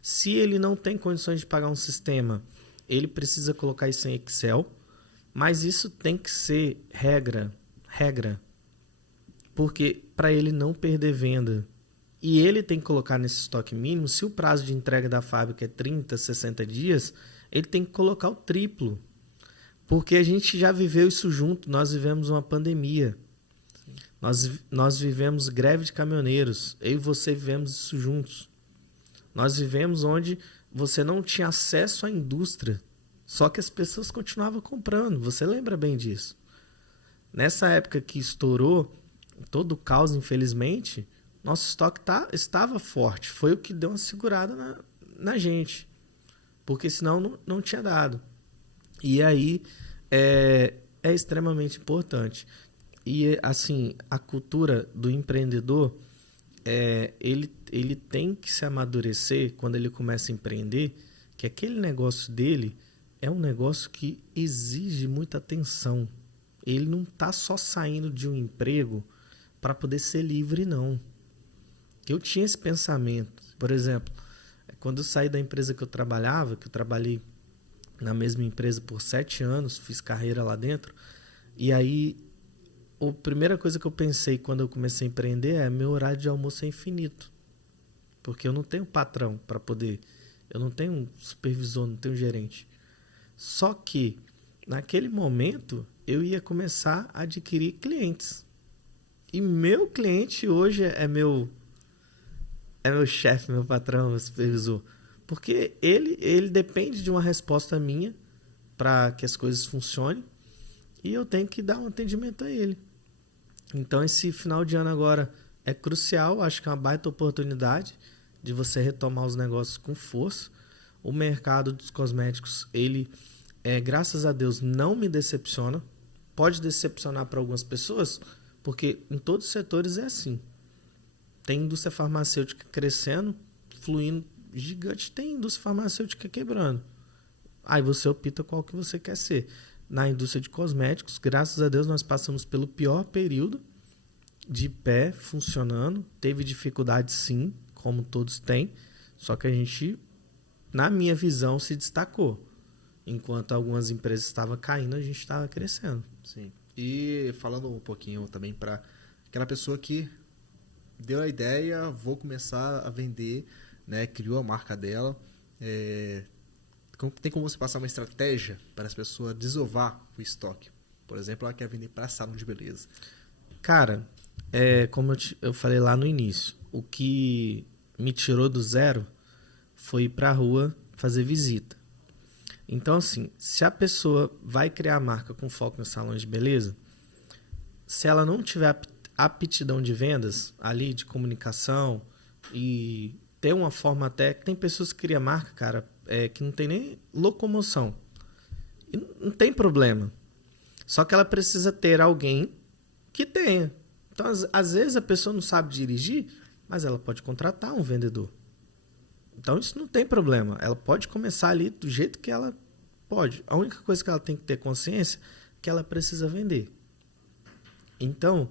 Se ele não tem condições de pagar um sistema, ele precisa colocar isso em Excel, mas isso tem que ser regra, porque para ele não perder venda. E ele tem que colocar nesse estoque mínimo, se o prazo de entrega da fábrica é 30, 60 dias, ele tem que colocar o triplo. Porque a gente já viveu isso junto, nós vivemos uma pandemia. Nós vivemos greve de caminhoneiros, eu e você vivemos isso juntos. Nós vivemos onde você não tinha acesso à indústria, só que as pessoas continuavam comprando, você lembra bem disso. Nessa época que estourou todo o caos, infelizmente, nosso estoque estava forte, foi o que deu uma segurada na gente, porque senão não tinha dado. E aí é extremamente importante. E assim, a cultura do empreendedor, ele tem que se amadurecer quando ele começa a empreender, que aquele negócio dele é um negócio que exige muita atenção. Ele não está só saindo de um emprego para poder ser livre, não. Eu tinha esse pensamento. Por exemplo, quando eu saí da empresa que eu trabalhei na mesma empresa por 7 anos, fiz carreira lá dentro, e aí a primeira coisa que eu pensei quando eu comecei a empreender é meu horário de almoço é infinito. Porque eu não tenho patrão para poder, eu não tenho um supervisor, não tenho um gerente. Só que, naquele momento, eu ia começar a adquirir clientes. E meu cliente hoje é meu chefe, meu patrão, meu supervisor. Porque ele depende de uma resposta minha para que as coisas funcionem e eu tenho que dar um atendimento a ele. Então, esse final de ano agora é crucial, acho que é uma baita oportunidade de você retomar os negócios com força. O mercado dos cosméticos, ele, graças a Deus, não me decepciona. Pode decepcionar para algumas pessoas, porque em todos os setores é assim. Tem indústria farmacêutica crescendo, fluindo gigante, tem indústria farmacêutica quebrando. Aí você opta qual que você quer ser. Na indústria de cosméticos, graças a Deus, nós passamos pelo pior período de pé, funcionando. Teve dificuldade sim, como todos têm, só que a gente, na minha visão, se destacou. Enquanto algumas empresas estavam caindo, a gente estava crescendo. Sim. E falando um pouquinho também para aquela pessoa que deu a ideia, vou começar a vender, né? Criou a marca dela. Tem como você passar uma estratégia para as pessoas desovar o estoque? Por exemplo, ela quer vender para salão de beleza. Cara, como eu falei lá no início, o que me tirou do zero foi ir pra rua fazer visita. Então, assim, se a pessoa vai criar a marca com foco nos salões de beleza, se ela não tiver aptidão de vendas ali, de comunicação e ter uma forma até... Tem pessoas que criam marca, cara, que não tem nem locomoção. E não tem problema. Só que ela precisa ter alguém que tenha. Então, às vezes a pessoa não sabe dirigir, mas ela pode contratar um vendedor. Então, isso não tem problema. Ela pode começar ali do jeito que ela pode. A única coisa que ela tem que ter consciência é que ela precisa vender. Então,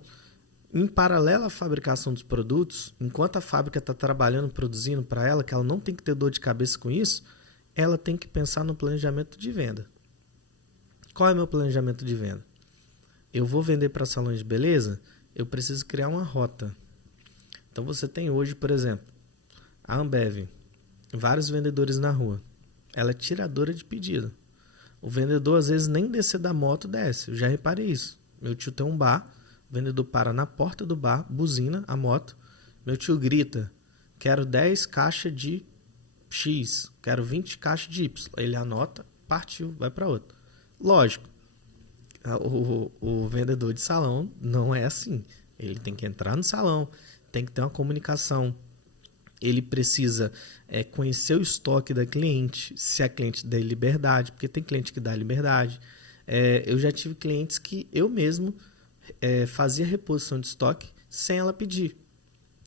em paralelo à fabricação dos produtos, enquanto a fábrica está trabalhando, produzindo para ela, que ela não tem que ter dor de cabeça com isso, ela tem que pensar no planejamento de venda. Qual é o meu planejamento de venda? Eu vou vender para salões de beleza? Eu preciso criar uma rota. Então, você tem hoje, por exemplo, a Ambev, vários vendedores na rua. Ela é tiradora de pedido. O vendedor, às vezes, nem descer da moto desce. Eu já reparei isso. Meu tio tem um bar, o vendedor para na porta do bar, buzina a moto. Meu tio grita, quero 10 caixas de X, quero 20 caixas de Y. Ele anota, partiu, vai para outro. Lógico, o vendedor de salão não é assim. Ele tem que entrar no salão, tem que ter uma comunicação. Ele precisa conhecer o estoque da cliente, se a cliente dá liberdade, porque tem cliente que dá liberdade. Eu já tive clientes que eu mesmo fazia reposição de estoque sem ela pedir.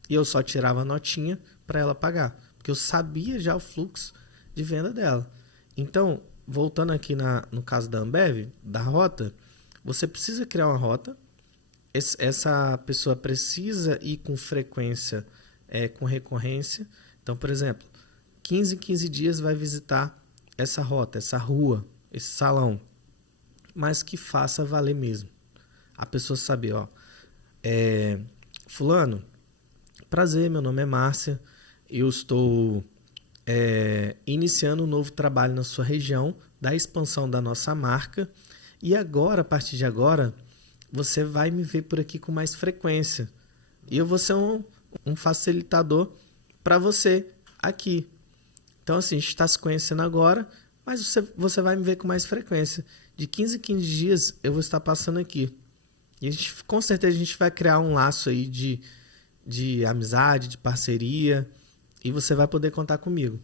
E eu só tirava a notinha para ela pagar, porque eu sabia já o fluxo de venda dela. Então, voltando aqui no caso da Ambev, da rota, você precisa criar uma rota. Essa pessoa precisa ir com frequência, com recorrência. Então, por exemplo, 15 em 15 dias vai visitar essa rota, essa rua, esse salão, mas que faça valer mesmo. A pessoa saber, fulano, prazer, meu nome é Márcia, eu estou iniciando um novo trabalho na sua região, da expansão da nossa marca, e agora, a partir de agora, você vai me ver por aqui com mais frequência. E eu vou ser um facilitador para você aqui. Então, assim, a gente está se conhecendo agora, mas você vai me ver com mais frequência. De 15 em 15 dias eu vou estar passando aqui. E com certeza a gente vai criar um laço aí de amizade, de parceria, e você vai poder contar comigo.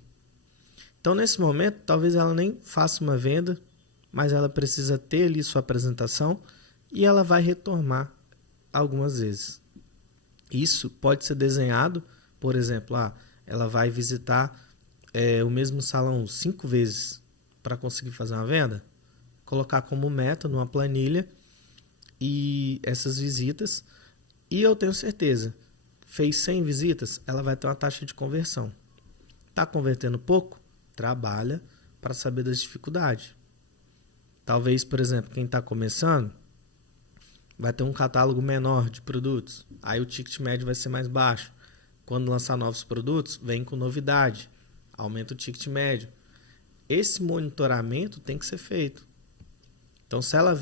Então, nesse momento, talvez ela nem faça uma venda, mas ela precisa ter ali sua apresentação e ela vai retornar algumas vezes. Isso pode ser desenhado, por exemplo, ela vai visitar o mesmo salão 5 vezes para conseguir fazer uma venda, colocar como meta numa planilha e essas visitas, e eu tenho certeza, fez 100 visitas, ela vai ter uma taxa de conversão. Está convertendo pouco? Trabalha para saber das dificuldades. Talvez, por exemplo, quem está começando vai ter um catálogo menor de produtos. Aí o ticket médio vai ser mais baixo. Quando lançar novos produtos, vem com novidade. Aumenta o ticket médio. Esse monitoramento tem que ser feito. Então, se ela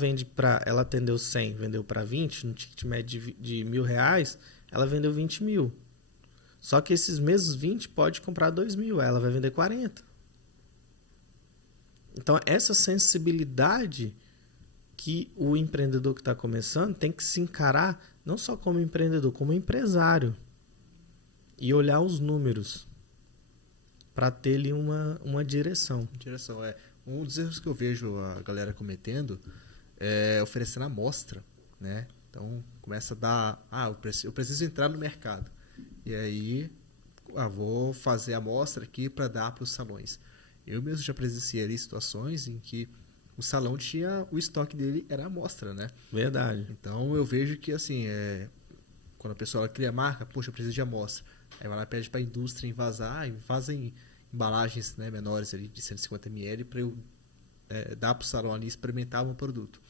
ela atendeu 100, vendeu para 20, no ticket médio de R$1.000, ela vendeu 20 mil. Só que esses mesmos 20 pode comprar 2.000, ela vai vender 40. Então, essa sensibilidade que o empreendedor que está começando tem que se encarar não só como empreendedor, como empresário. E olhar os números para ter ali uma direção. Um dos erros que eu vejo a galera cometendo é oferecendo amostra, né? Então, começa a dar... eu preciso entrar no mercado. E aí, vou fazer amostra aqui para dar para os salões. Eu mesmo já presenciei ali situações em que o salão tinha... O estoque dele era amostra, né? Verdade. Então, eu vejo que, assim, quando a pessoa ela cria a marca, poxa, eu preciso de amostra. Aí vai lá e pede para a indústria envasar, invasa em embalagens, né, menores ali de 150 ml para eu dar para o salão ali experimentar um produto.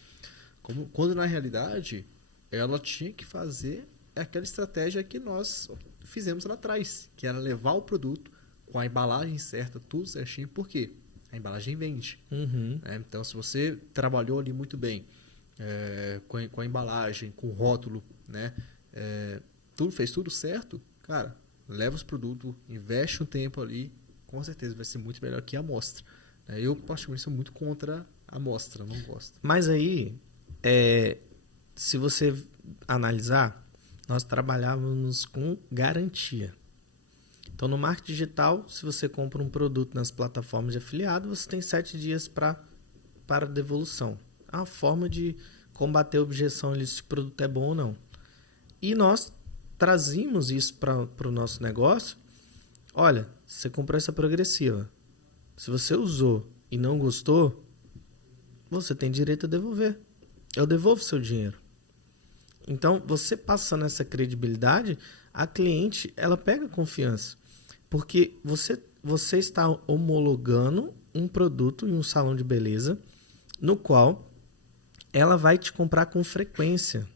Quando na realidade ela tinha que fazer aquela estratégia que nós fizemos lá atrás, que era levar o produto com a embalagem certa, tudo certinho, por quê? A embalagem vende. Uhum. Né? Então, se você trabalhou ali muito bem com a embalagem, com o rótulo, né? Fez tudo certo, cara, leva os produtos, investe um tempo ali, com certeza vai ser muito melhor que a amostra. Eu, particularmente, sou muito contra a amostra, não gosto. Mas aí, se você analisar, nós trabalhávamos com garantia. Então, no marketing digital, se você compra um produto nas plataformas de afiliado, você tem 7 dias para devolução. É uma forma de combater a objeção ali se o produto é bom ou não. E nós trazíamos isso para o nosso negócio. Olha, você comprou essa progressiva. Se você usou e não gostou, você tem direito a devolver. Eu devolvo seu dinheiro. Então, você passando essa credibilidade, a cliente ela pega confiança. Porque você está homologando um produto em um salão de beleza no qual ela vai te comprar com frequência.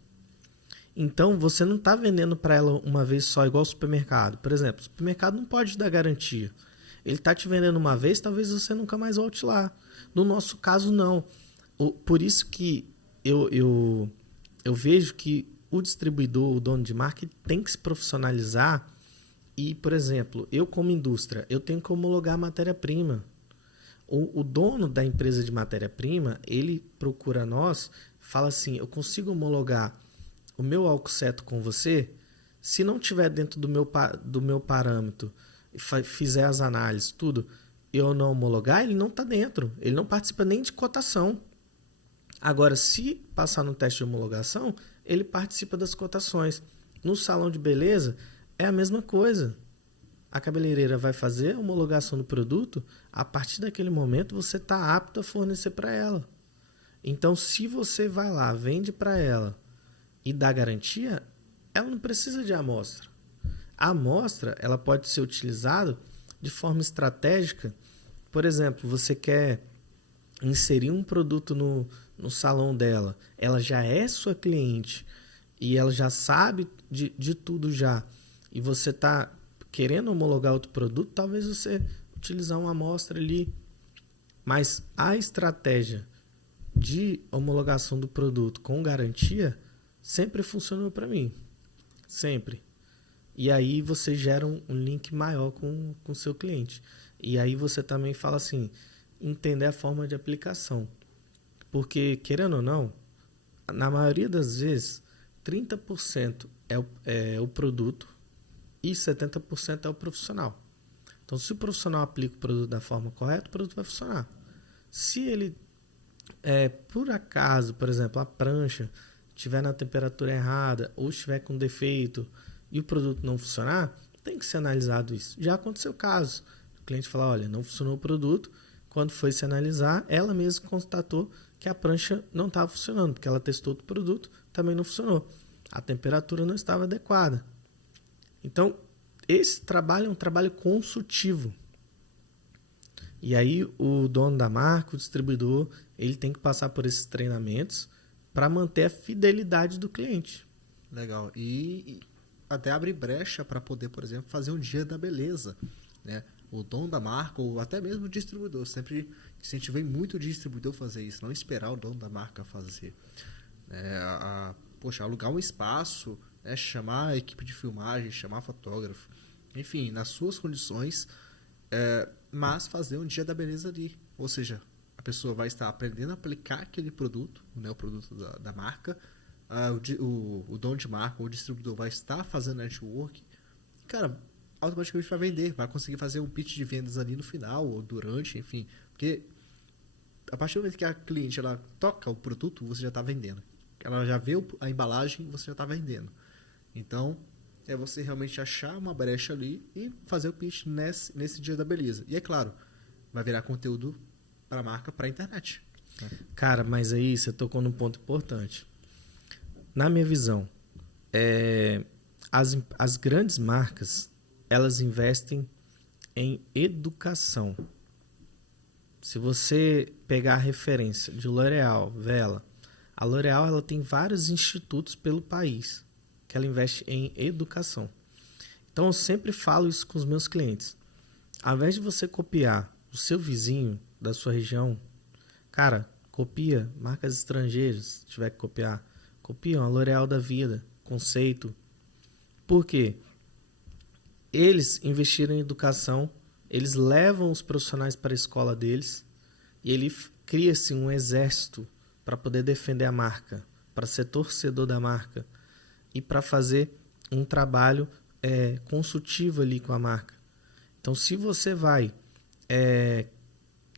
Então, você não está vendendo para ela uma vez só, igual ao supermercado. Por exemplo, o supermercado não pode dar garantia. Ele está te vendendo uma vez, talvez você nunca mais volte lá. No nosso caso, não. Por isso que eu vejo que o distribuidor, o dono de marca, tem que se profissionalizar. E, por exemplo, eu como indústria, eu tenho que homologar a matéria-prima. O dono da empresa de matéria-prima, ele procura nós, fala assim, eu consigo homologar o meu álcool ceto com você? Se não tiver dentro do meu parâmetro, fizer as análises, tudo, eu não homologar, ele não está dentro. Ele não participa nem de cotação. Agora, se passar no teste de homologação, ele participa das cotações. No salão de beleza, é a mesma coisa. A cabeleireira vai fazer a homologação do produto, a partir daquele momento você está apto a fornecer para ela. Então, se você vai lá, vende para ela e dá garantia, ela não precisa de amostra. A amostra ela pode ser utilizada de forma estratégica. Por exemplo, você quer inserir um produto no salão dela, ela já é sua cliente e ela já sabe de tudo já, e você está querendo homologar outro produto, talvez você utilizar uma amostra ali. Mas a estratégia de homologação do produto com garantia sempre funcionou para mim. Sempre. E aí você gera um link maior com o seu cliente. E aí você também fala assim, entender a forma de aplicação. Porque, querendo ou não, na maioria das vezes, 30% é o produto e 70% é o profissional. Então, se o profissional aplica o produto da forma correta, o produto vai funcionar. Se ele, por acaso, por exemplo, a prancha estiver na temperatura errada ou estiver com defeito e o produto não funcionar, tem que ser analisado isso. Já aconteceu casos. O cliente fala, olha, não funcionou o produto. Quando foi se analisar, ela mesma constatou que a prancha não estava funcionando, porque ela testou outro produto, também não funcionou. A temperatura não estava adequada. Então, esse trabalho é um trabalho consultivo. E aí, o dono da marca, o distribuidor, ele tem que passar por esses treinamentos para manter a fidelidade do cliente. Legal. E até abre brecha para poder, por exemplo, fazer um dia da beleza, né? O dono da marca ou até mesmo o distribuidor. Sempre incentivei muito o distribuidor fazer isso, não esperar o dono da marca fazer. Alugar um espaço, chamar a equipe de filmagem, chamar fotógrafo, enfim, nas suas condições, mas fazer um dia da beleza ali. Ou seja, a pessoa vai estar aprendendo a aplicar aquele produto, né, o produto da marca, o dono de marca ou o distribuidor vai estar fazendo network, cara, automaticamente vai vender, vai conseguir fazer um pitch de vendas ali no final ou durante, enfim, porque a partir do momento que a cliente ela toca o produto, você já está vendendo. Ela já vê a embalagem, você já está vendendo. Então, é você realmente achar uma brecha ali e fazer o pitch nesse dia da beleza. E é claro, vai virar conteúdo para a marca, para a internet. Cara, mas aí você tocou num ponto importante. Na minha visão, as grandes marcas, elas investem em educação. se você pegar a referência de L'Oréal, Vela, a L'Oréal ela tem vários institutos pelo país que ela investe em educação. Então eu sempre falo isso com os meus clientes. Ao invés de você copiar o seu vizinho da sua região, cara, copia marcas estrangeiras, se tiver que copiar. Copia a L'Oréal da vida, Conceito. Por quê? Eles investiram em educação, eles levam os profissionais para a escola deles e ele cria-se um exército para poder defender a marca, para ser torcedor da marca e para fazer um trabalho consultivo ali com a marca. Então, se você vai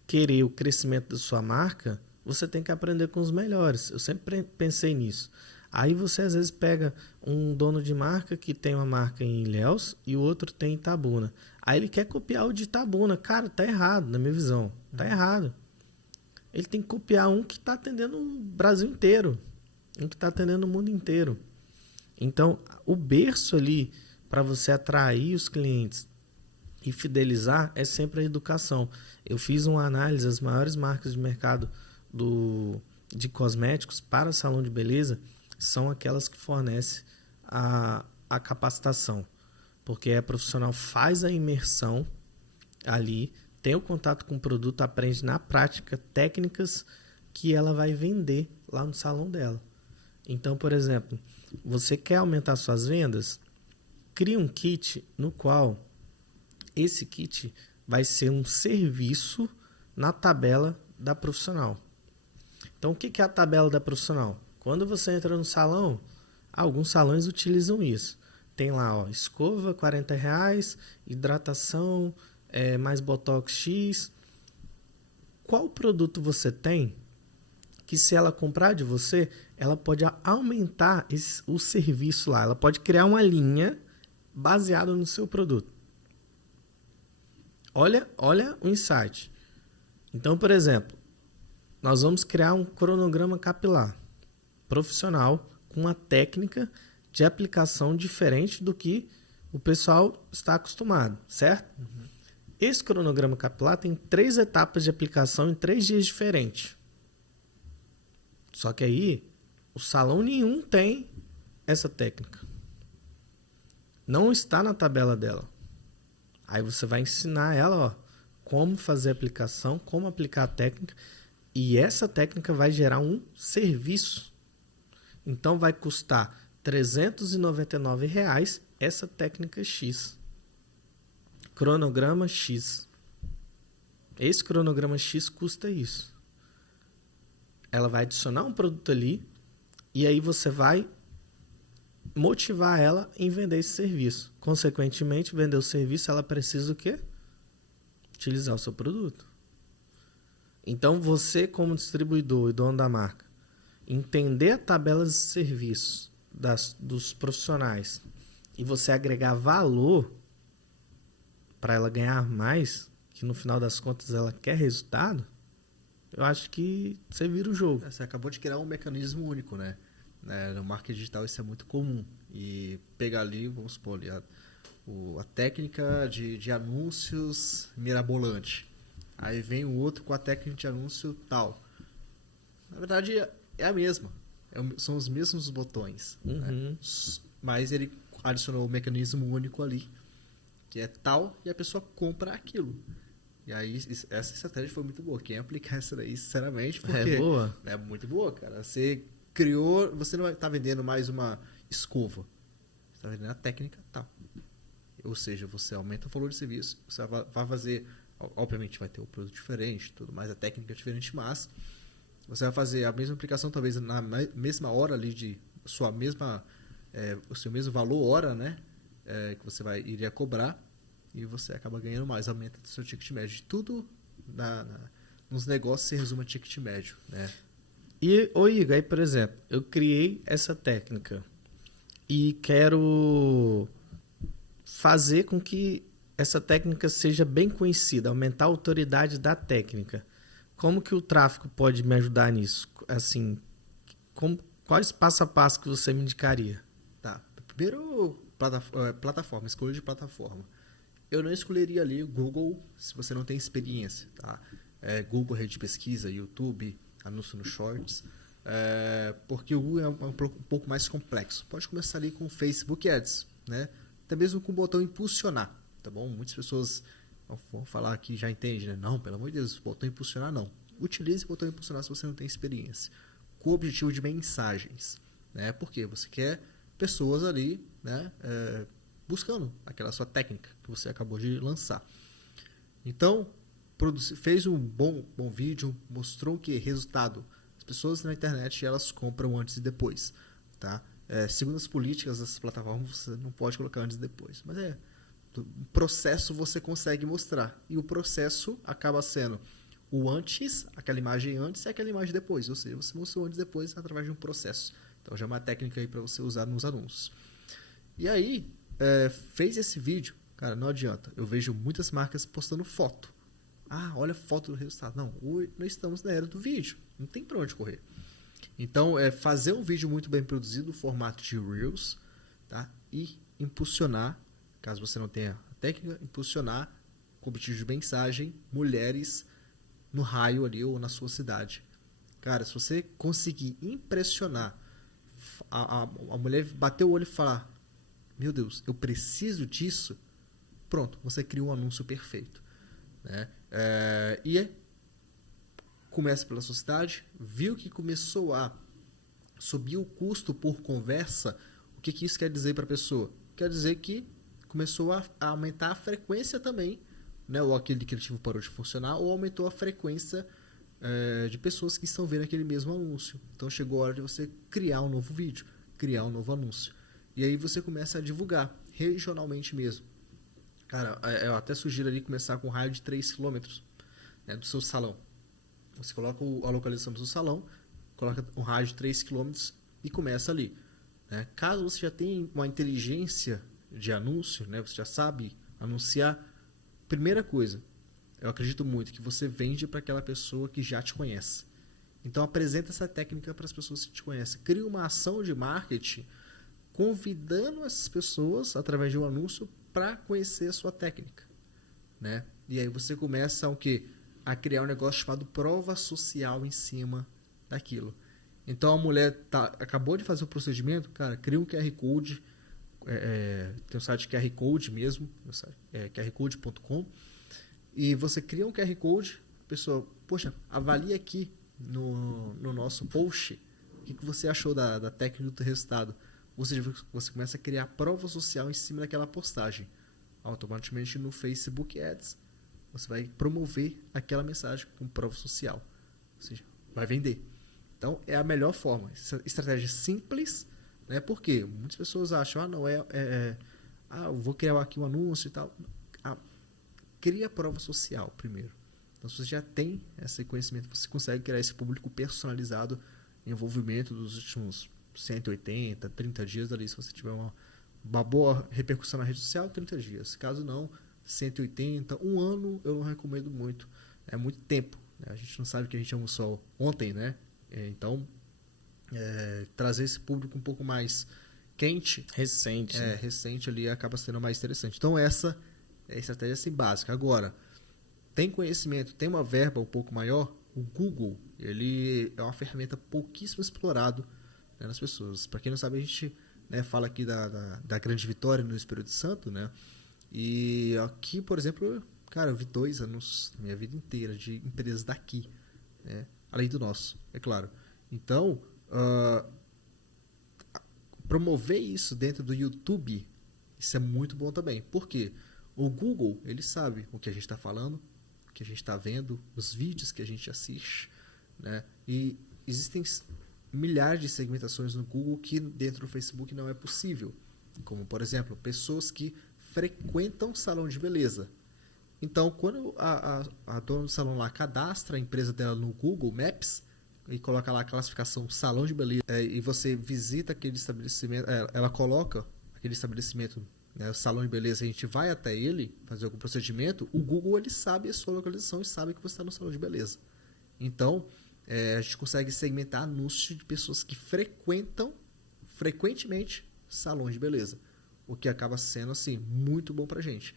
querer o crescimento da sua marca, você tem que aprender com os melhores. Eu sempre pensei nisso. Aí você às vezes pega um dono de marca que tem uma marca em Ilhéus e o outro tem em Itabuna. Aí ele quer copiar o de Itabuna. Cara, tá errado, na minha visão. Tá errado. Ele tem que copiar um que está atendendo o Brasil inteiro. Um que está atendendo o mundo inteiro. Então, o berço ali para você atrair os clientes e fidelizar é sempre a educação. Eu fiz uma análise das maiores marcas de mercado de cosméticos para salão de beleza, são aquelas que fornecem a capacitação. Porque a profissional faz a imersão ali, tem o contato com o produto, aprende na prática técnicas que ela vai vender lá no salão dela. Então, por exemplo, você quer aumentar suas vendas? Crie um kit no qual esse kit vai ser um serviço na tabela da profissional. Então, o que é a tabela da profissional? Quando você entra no salão, alguns salões utilizam isso. Tem lá, escova, R$40, hidratação, mais Botox X. Qual produto você tem que, se ela comprar de você, ela pode aumentar o serviço lá. Ela pode criar uma linha baseada no seu produto. Olha o insight. Então, por exemplo, nós vamos criar um cronograma capilar profissional com uma técnica de aplicação diferente do que o pessoal está acostumado, certo? Uhum. Esse cronograma capilar tem 3 etapas de aplicação em 3 dias diferentes. Só que aí, o salão nenhum tem essa técnica. Não está na tabela dela. Aí você vai ensinar ela, como fazer a aplicação, como aplicar a técnica, e essa técnica vai gerar um serviço. Então vai custar R$399 essa técnica X. Cronograma X. Esse cronograma X custa isso. Ela vai adicionar um produto ali e aí você vai motivar ela em vender esse serviço. Consequentemente, vender o serviço, ela precisa o quê? Utilizar o seu produto. Então, você como distribuidor e dono da marca, entender a tabela de serviços dos profissionais e você agregar valor para ela ganhar mais, que no final das contas ela quer resultado, eu acho que você vira o jogo. Você acabou de criar um mecanismo único, né? No marketing digital isso é muito comum. E pegar ali, vamos supor, ali, a técnica de anúncios mirabolante. Aí vem o outro com a técnica de anúncio tal. Na verdade, é a mesma. São os mesmos botões. Uhum. Né? Mas ele adicionou um mecanismo único ali, que é tal, e a pessoa compra aquilo. E aí, essa estratégia foi muito boa. Quem aplicar essa daí, sinceramente, porque é boa? É muito boa, cara. Você criou, você não está vendendo mais uma escova. Você está vendendo a técnica tal. Ou seja, você aumenta o valor de serviço, você vai fazer, obviamente vai ter um produto diferente, tudo mais, a técnica é diferente, mas você vai fazer a mesma aplicação, talvez na mesma hora ali de sua mesma, o seu mesmo valor hora, né? Que você iria cobrar, e você acaba ganhando mais, aumenta o seu ticket médio. Tudo nos negócios se resume a ticket médio, né? E, Igor, aí, por exemplo, eu criei essa técnica e quero fazer com que essa técnica seja bem conhecida, aumentar a autoridade da técnica. Como que o tráfego pode me ajudar nisso? Assim, quais passo a passo que você me indicaria? Tá. Primeiro, plataforma, escolha de plataforma. Eu não escolheria ali o Google se você não tem experiência, tá? Google, rede de pesquisa, YouTube, anúncio no Shorts, porque o Google é um pouco mais complexo. Pode começar ali com o Facebook Ads, né? Até mesmo com o botão impulsionar, tá bom? Muitas pessoas vão falar aqui, já entende, né? Não, pelo amor de Deus, botão impulsionar não. Utilize o botão impulsionar se você não tem experiência. Com o objetivo de mensagens, né? Porque você quer pessoas ali, né? Buscando aquela sua técnica que você acabou de lançar. Então, fez um bom vídeo, mostrou que resultado. As pessoas na internet, elas compram antes e depois, tá? Segundo as políticas dessas plataformas, você não pode colocar antes e depois. Mas o processo você consegue mostrar. E o processo acaba sendo o antes, aquela imagem antes e aquela imagem depois. Ou seja, você mostrou antes e depois através de um processo. Então já é uma técnica aí para você usar nos anúncios. E aí, fez esse vídeo, cara, não adianta. Eu vejo muitas marcas postando foto. Olha a foto do resultado. Não, hoje nós estamos na era do vídeo. Não tem para onde correr. Então, fazer um vídeo muito bem produzido, no formato de Reels, tá? E impulsionar, caso você não tenha a técnica, impulsionar com objetivo de mensagem, mulheres no raio ali ou na sua cidade. Cara, se você conseguir impressionar a mulher, bater o olho e falar: meu Deus, eu preciso disso, pronto, você cria um anúncio perfeito, né? Começa pela sua cidade, viu que começou a subir o custo por conversa. O que isso quer dizer para a pessoa? Quer dizer que começou a aumentar a frequência também, né? Ou aquele criativo parou de funcionar, ou aumentou a frequência de pessoas que estão vendo aquele mesmo anúncio. Então chegou a hora de você criar um novo vídeo, criar um novo anúncio. E aí você começa a divulgar regionalmente mesmo. Cara, eu até sugiro ali começar com um raio de 3 km, né, do seu salão. Você coloca a localização do seu salão, coloca um raio de 3 km e começa ali, né? Caso você já tenha uma inteligência de anúncio, né, você já sabe anunciar, primeira coisa, eu acredito muito que você vende para aquela pessoa que já te conhece. Então apresenta essa técnica para as pessoas que te conhecem. Cria uma ação de marketing convidando essas pessoas através de um anúncio para conhecer a sua técnica, né? E aí você começa a criar um negócio chamado prova social em cima daquilo. Então a mulher acabou de fazer o procedimento, cara, cria um QR Code, tem o site QR Code mesmo, qrcode.com, e você cria um QR Code, a pessoa, poxa, avalia aqui no nosso post o que você achou da técnica do resultado. Ou seja, você começa a criar prova social em cima daquela postagem. Automaticamente no Facebook Ads, você vai promover aquela mensagem com prova social. Ou seja, vai vender. Então, é a melhor forma. Estratégia simples, né? Porque muitas pessoas acham, eu vou criar aqui um anúncio e tal. Cria a prova social primeiro. Então, se você já tem esse conhecimento, você consegue criar esse público personalizado em envolvimento dos últimos 180, 30 dias dali. Se você tiver uma boa repercussão na rede social, 30 dias. Caso não, 180, um ano eu não recomendo muito. É muito tempo, né? A gente não sabe que a gente almoçou ontem, né? Então, trazer esse público um pouco mais quente, recente, né? Recente ali, acaba sendo mais interessante. Então, essa é a estratégia assim, básica. Agora, tem conhecimento, tem uma verba um pouco maior, o Google, ele é uma ferramenta pouquíssimo explorado, né, nas pessoas. Para quem não sabe, a gente, né, fala aqui da Grande Vitória no Espírito Santo, né? E aqui, por exemplo, cara, eu vi 2 anúncios na minha vida inteira de empresas daqui, né? Além do nosso, é claro. Então, promover isso dentro do YouTube, isso é muito bom também. Por quê? O Google, ele sabe o que a gente está falando, o que a gente está vendo, os vídeos que a gente assiste, né? E existem milhares de segmentações no Google que dentro do Facebook não é possível. Como, por exemplo, pessoas que frequentam salão de beleza. Então, quando a dona do salão lá cadastra a empresa dela no Google Maps e coloca lá a classificação salão de beleza, e você visita aquele estabelecimento, ela coloca aquele estabelecimento, né, o salão de beleza, a gente vai até ele fazer algum procedimento, o Google ele sabe a sua localização e sabe que você está no salão de beleza. Então, a gente consegue segmentar anúncios de pessoas que frequentam frequentemente salões de beleza, o que acaba sendo assim muito bom pra gente.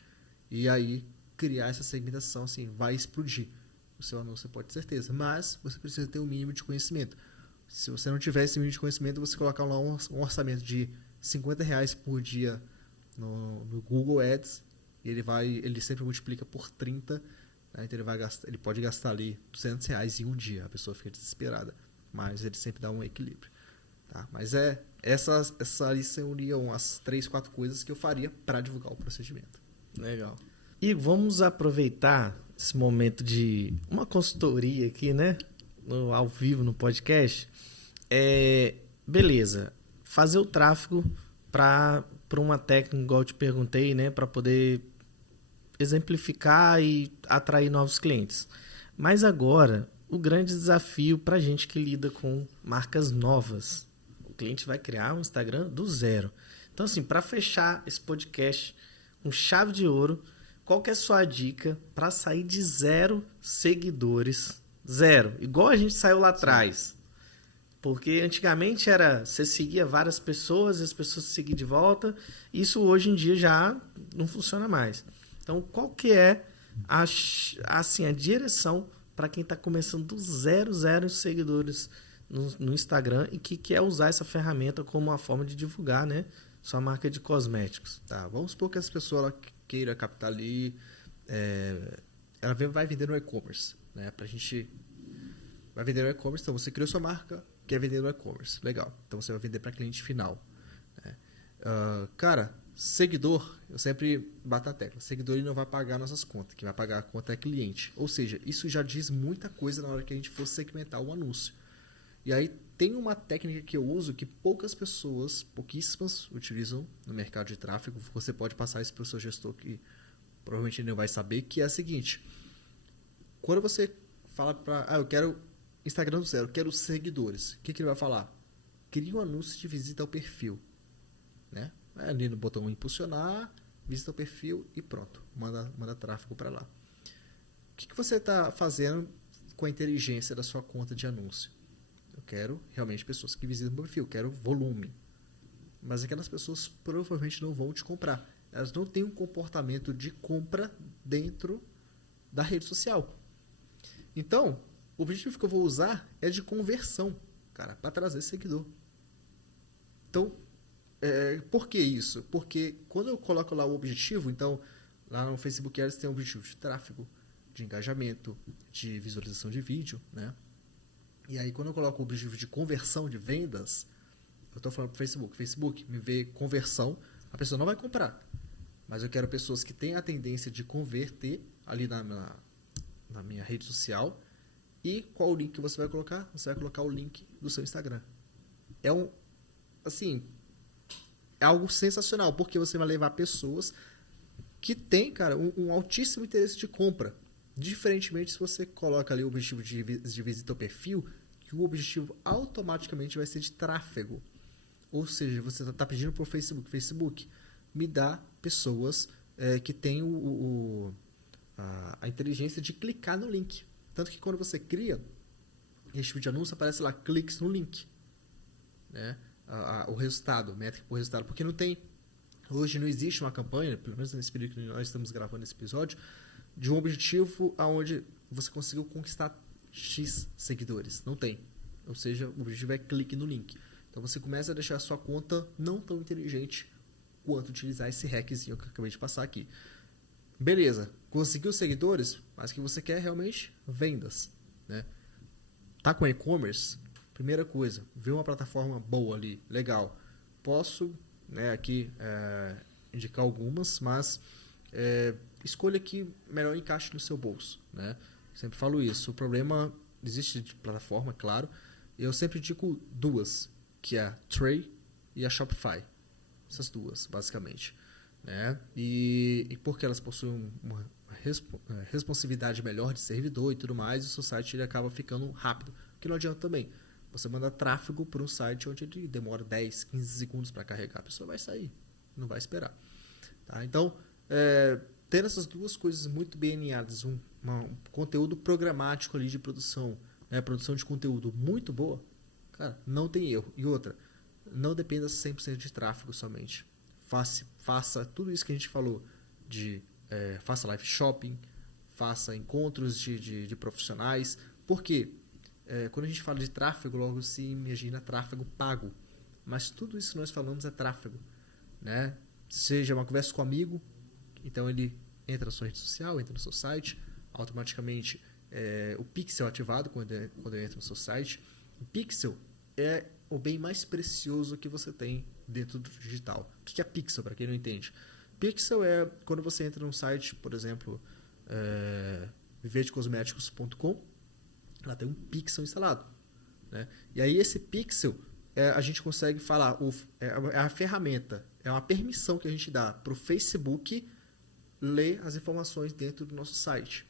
E aí criar essa segmentação assim vai explodir. o seu anúncio pode ter certeza, mas você precisa ter um mínimo de conhecimento. Se você não tiver esse mínimo de conhecimento, você colocar lá um orçamento de R$ 50 por dia no Google Ads, e ele sempre multiplica por 30, né? Então ele pode gastar ali R$ 200 em um dia, a pessoa fica desesperada, mas ele sempre dá um equilíbrio. Tá? Mas essa ali seriam as 3, 4 coisas que eu faria para divulgar o procedimento. Legal. E vamos aproveitar esse momento de uma consultoria aqui, né? Ao vivo no podcast. Beleza. Fazer o tráfego para uma técnica, igual eu te perguntei, né? Para poder exemplificar e atrair novos clientes. Mas agora, o grande desafio para a gente que lida com marcas novas. O cliente vai criar um Instagram do zero. Então, assim, para fechar esse podcast com chave de ouro, qual que é a sua dica para sair de 0 seguidores? 0. Igual a gente saiu lá atrás. Porque antigamente era, você seguia várias pessoas, as pessoas se seguiam de volta. Isso hoje em dia já não funciona mais. Então, qual que é a direção para quem está começando do zero seguidores no Instagram e que quer usar essa ferramenta como uma forma de divulgar, né, sua marca de cosméticos? Tá, vamos supor que essa pessoa ela queira captar ali, ela vai vender no e-commerce, né? Pra gente vai vender no e-commerce, então você criou sua marca, quer vender no e-commerce, legal. Então você vai vender para cliente final, né? Cara, seguidor, eu sempre bato a tecla. Seguidor ele não vai pagar nossas contas, quem vai pagar a conta é cliente. Ou seja, isso já diz muita coisa na hora que a gente for segmentar o anúncio. E aí tem uma técnica que eu uso que pouquíssimas utilizam no mercado de tráfego. Você pode passar isso para o seu gestor que provavelmente ele não vai saber, que é a seguinte. Quando você fala para... eu quero Instagram do zero, quero seguidores. O que ele vai falar? Cria um anúncio de visita ao perfil, né? Ali no botão impulsionar, visita o perfil e pronto. Manda tráfego para lá. O que você está fazendo com a inteligência da sua conta de anúncio? Eu quero realmente pessoas que visitam o perfil, quero volume. Mas aquelas pessoas provavelmente não vão te comprar. Elas não têm um comportamento de compra dentro da rede social. Então, o objetivo que eu vou usar é de conversão, cara, para trazer seguidor. Então, por que isso? Porque quando eu coloco lá o objetivo, então, lá no Facebook Ads tem um objetivo de tráfego, de engajamento, de visualização de vídeo, né? E aí, quando eu coloco o objetivo de conversão de vendas, eu estou falando para o Facebook me vê conversão, a pessoa não vai comprar. Mas eu quero pessoas que tenham a tendência de converter ali na minha rede social. E qual o link que você vai colocar? Você vai colocar o link do seu Instagram. É algo sensacional, porque você vai levar pessoas que têm, cara, um altíssimo interesse de compra. Diferentemente se você coloca ali o objetivo de visita ao perfil, que o objetivo automaticamente vai ser de tráfego. Ou seja, você está pedindo para o Facebook, me dá pessoas que têm a inteligência de clicar no link. Tanto que quando você cria esse tipo de anúncio, aparece lá, cliques no link. Né? O resultado, métrica por resultado. Porque hoje não existe uma campanha, pelo menos nesse período que nós estamos gravando esse episódio, de um objetivo onde você conseguiu conquistar X seguidores. Não tem. Ou seja, o objetivo é clique no link. Então você começa a deixar a sua conta não tão inteligente quanto utilizar esse hackzinho que eu acabei de passar aqui. Beleza, conseguiu seguidores, mas o que você quer realmente? Vendas. Né? Tá com e-commerce? Primeira coisa, vê uma plataforma boa ali, legal. Posso aqui indicar algumas, mas escolha que melhor encaixe no seu bolso. Né? Sempre falo isso. O problema existe de plataforma, claro. Eu sempre indico duas, que é a Tray e a Shopify. Essas duas, basicamente. Né? E porque elas possuem uma responsividade melhor de servidor e tudo mais, o seu site ele acaba ficando rápido. Porque não adianta também. Você manda tráfego para um site onde ele demora 10, 15 segundos para carregar. A pessoa vai sair, não vai esperar. Tá? Então, tendo essas duas coisas muito bem alinhadas, um conteúdo programático ali de produção, produção de conteúdo muito boa, cara, não tem erro. E outra, não dependa 100% de tráfego somente. Faça tudo isso que a gente falou, faça live shopping, faça encontros de profissionais. Por quê? Quando a gente fala de tráfego, logo se imagina tráfego pago. Mas tudo isso que nós falamos é tráfego, né? Seja uma conversa com um amigo, então ele entra na sua rede social, entra no seu site, automaticamente o pixel é ativado quando ele entra no seu site. O pixel é o bem mais precioso que você tem dentro do digital. O que é pixel, para quem não entende? Pixel é quando você entra num site, por exemplo, viverdecosméticos.com, lá tem um pixel instalado, né? E aí esse pixel, a gente consegue falar, é a ferramenta, é uma permissão que a gente dá para o Facebook ler as informações dentro do nosso site.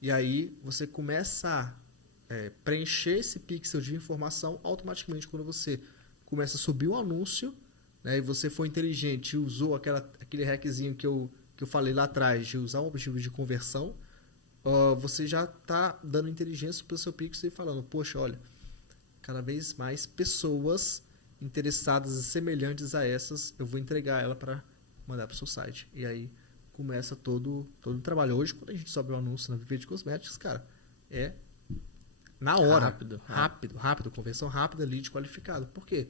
E aí você começa a preencher esse pixel de informação automaticamente quando você começa a subir um anúncio, né, e você foi inteligente e usou aquele hackzinho que eu falei lá atrás, de usar um objetivo de conversão, você já está dando inteligência para o seu pixel e falando, poxa, olha, cada vez mais pessoas interessadas e semelhantes a essas, eu vou entregar ela para mandar para o seu site. E aí começa todo o trabalho. Hoje, quando a gente sobe um anúncio na Viver de Cosméticos, cara, é na hora. Rápido, conversão rápida, lead qualificado. Por quê?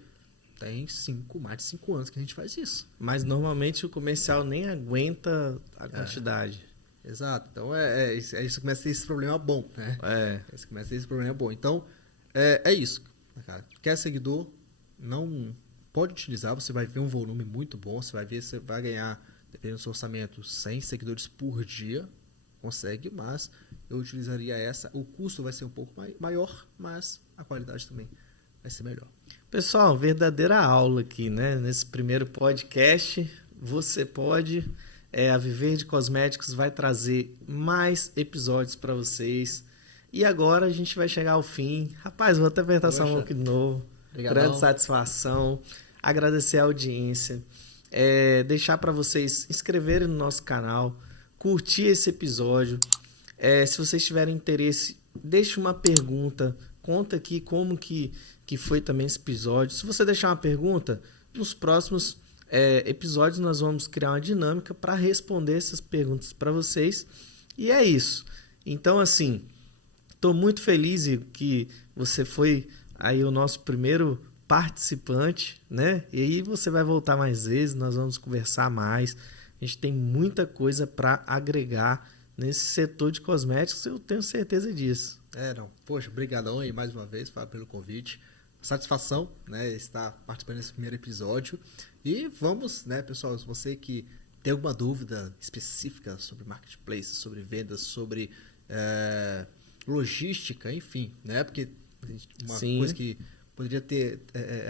Tem mais de 5 anos que a gente faz isso. Mas normalmente o comercial nem aguenta a quantidade. Exato. Então isso que começa a ter esse problema bom, né? Isso começa a ter esse problema bom. Então, é isso, cara. Quer seguidor? Não pode utilizar, você vai ver um volume muito bom, você vai ganhar, dependendo do seu orçamento, 100 seguidores por dia, consegue, mas eu utilizaria essa. O custo vai ser um pouco maior, mas a qualidade também vai ser melhor. Pessoal, verdadeira aula aqui, né? Nesse primeiro podcast, você pode... a Viver de Cosméticos vai trazer mais episódios para vocês. E agora a gente vai chegar ao fim. Rapaz, vou até apertar sua mão aqui de novo. Obrigadão. Grande satisfação. Agradecer a audiência. Deixar para vocês inscreverem no nosso canal. Curtir esse episódio. Se vocês tiverem interesse, deixe uma pergunta. Conta aqui como que foi também esse episódio. Se você deixar uma pergunta, nos próximos episódios nós vamos criar uma dinâmica para responder essas perguntas para vocês. E é isso. Então, assim, estou muito feliz que você foi aí o nosso primeiro participante, né? E aí você vai voltar mais vezes, nós vamos conversar mais. A gente tem muita coisa para agregar nesse setor de cosméticos, eu tenho certeza disso. Poxa, brigadão aí mais uma vez, Fábio, pelo convite. Satisfação, né, estar participando desse primeiro episódio. E vamos, né, pessoal, se você que tem alguma dúvida específica sobre marketplace, sobre vendas, sobre logística, enfim, né, porque uma coisa que poderia ter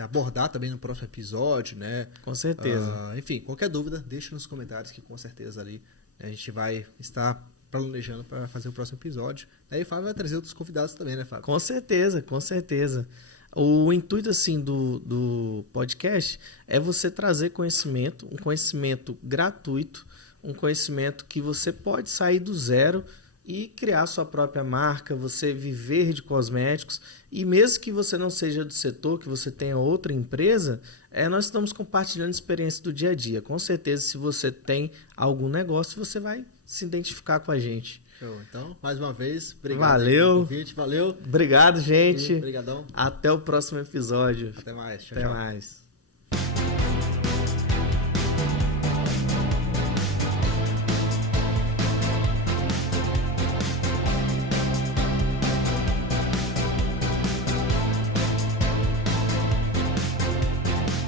abordar também no próximo episódio, né? Com certeza. Enfim, qualquer dúvida, deixe nos comentários que com certeza ali a gente vai estar planejando para fazer o próximo episódio. Aí o Fábio vai trazer outros convidados também, né, Fábio? Com certeza, com certeza. O intuito assim do podcast é você trazer conhecimento, um conhecimento gratuito, um conhecimento que você pode sair do zero e criar sua própria marca, você viver de cosméticos. E mesmo que você não seja do setor, que você tenha outra empresa, nós estamos compartilhando experiência do dia a dia. Com certeza, se você tem algum negócio, você vai se identificar com a gente. Show. Então, mais uma vez, obrigado. Valeu. Pelo convite, valeu. Obrigado, gente. Obrigadão. Até o próximo episódio. Até mais. Tchau, Até mais.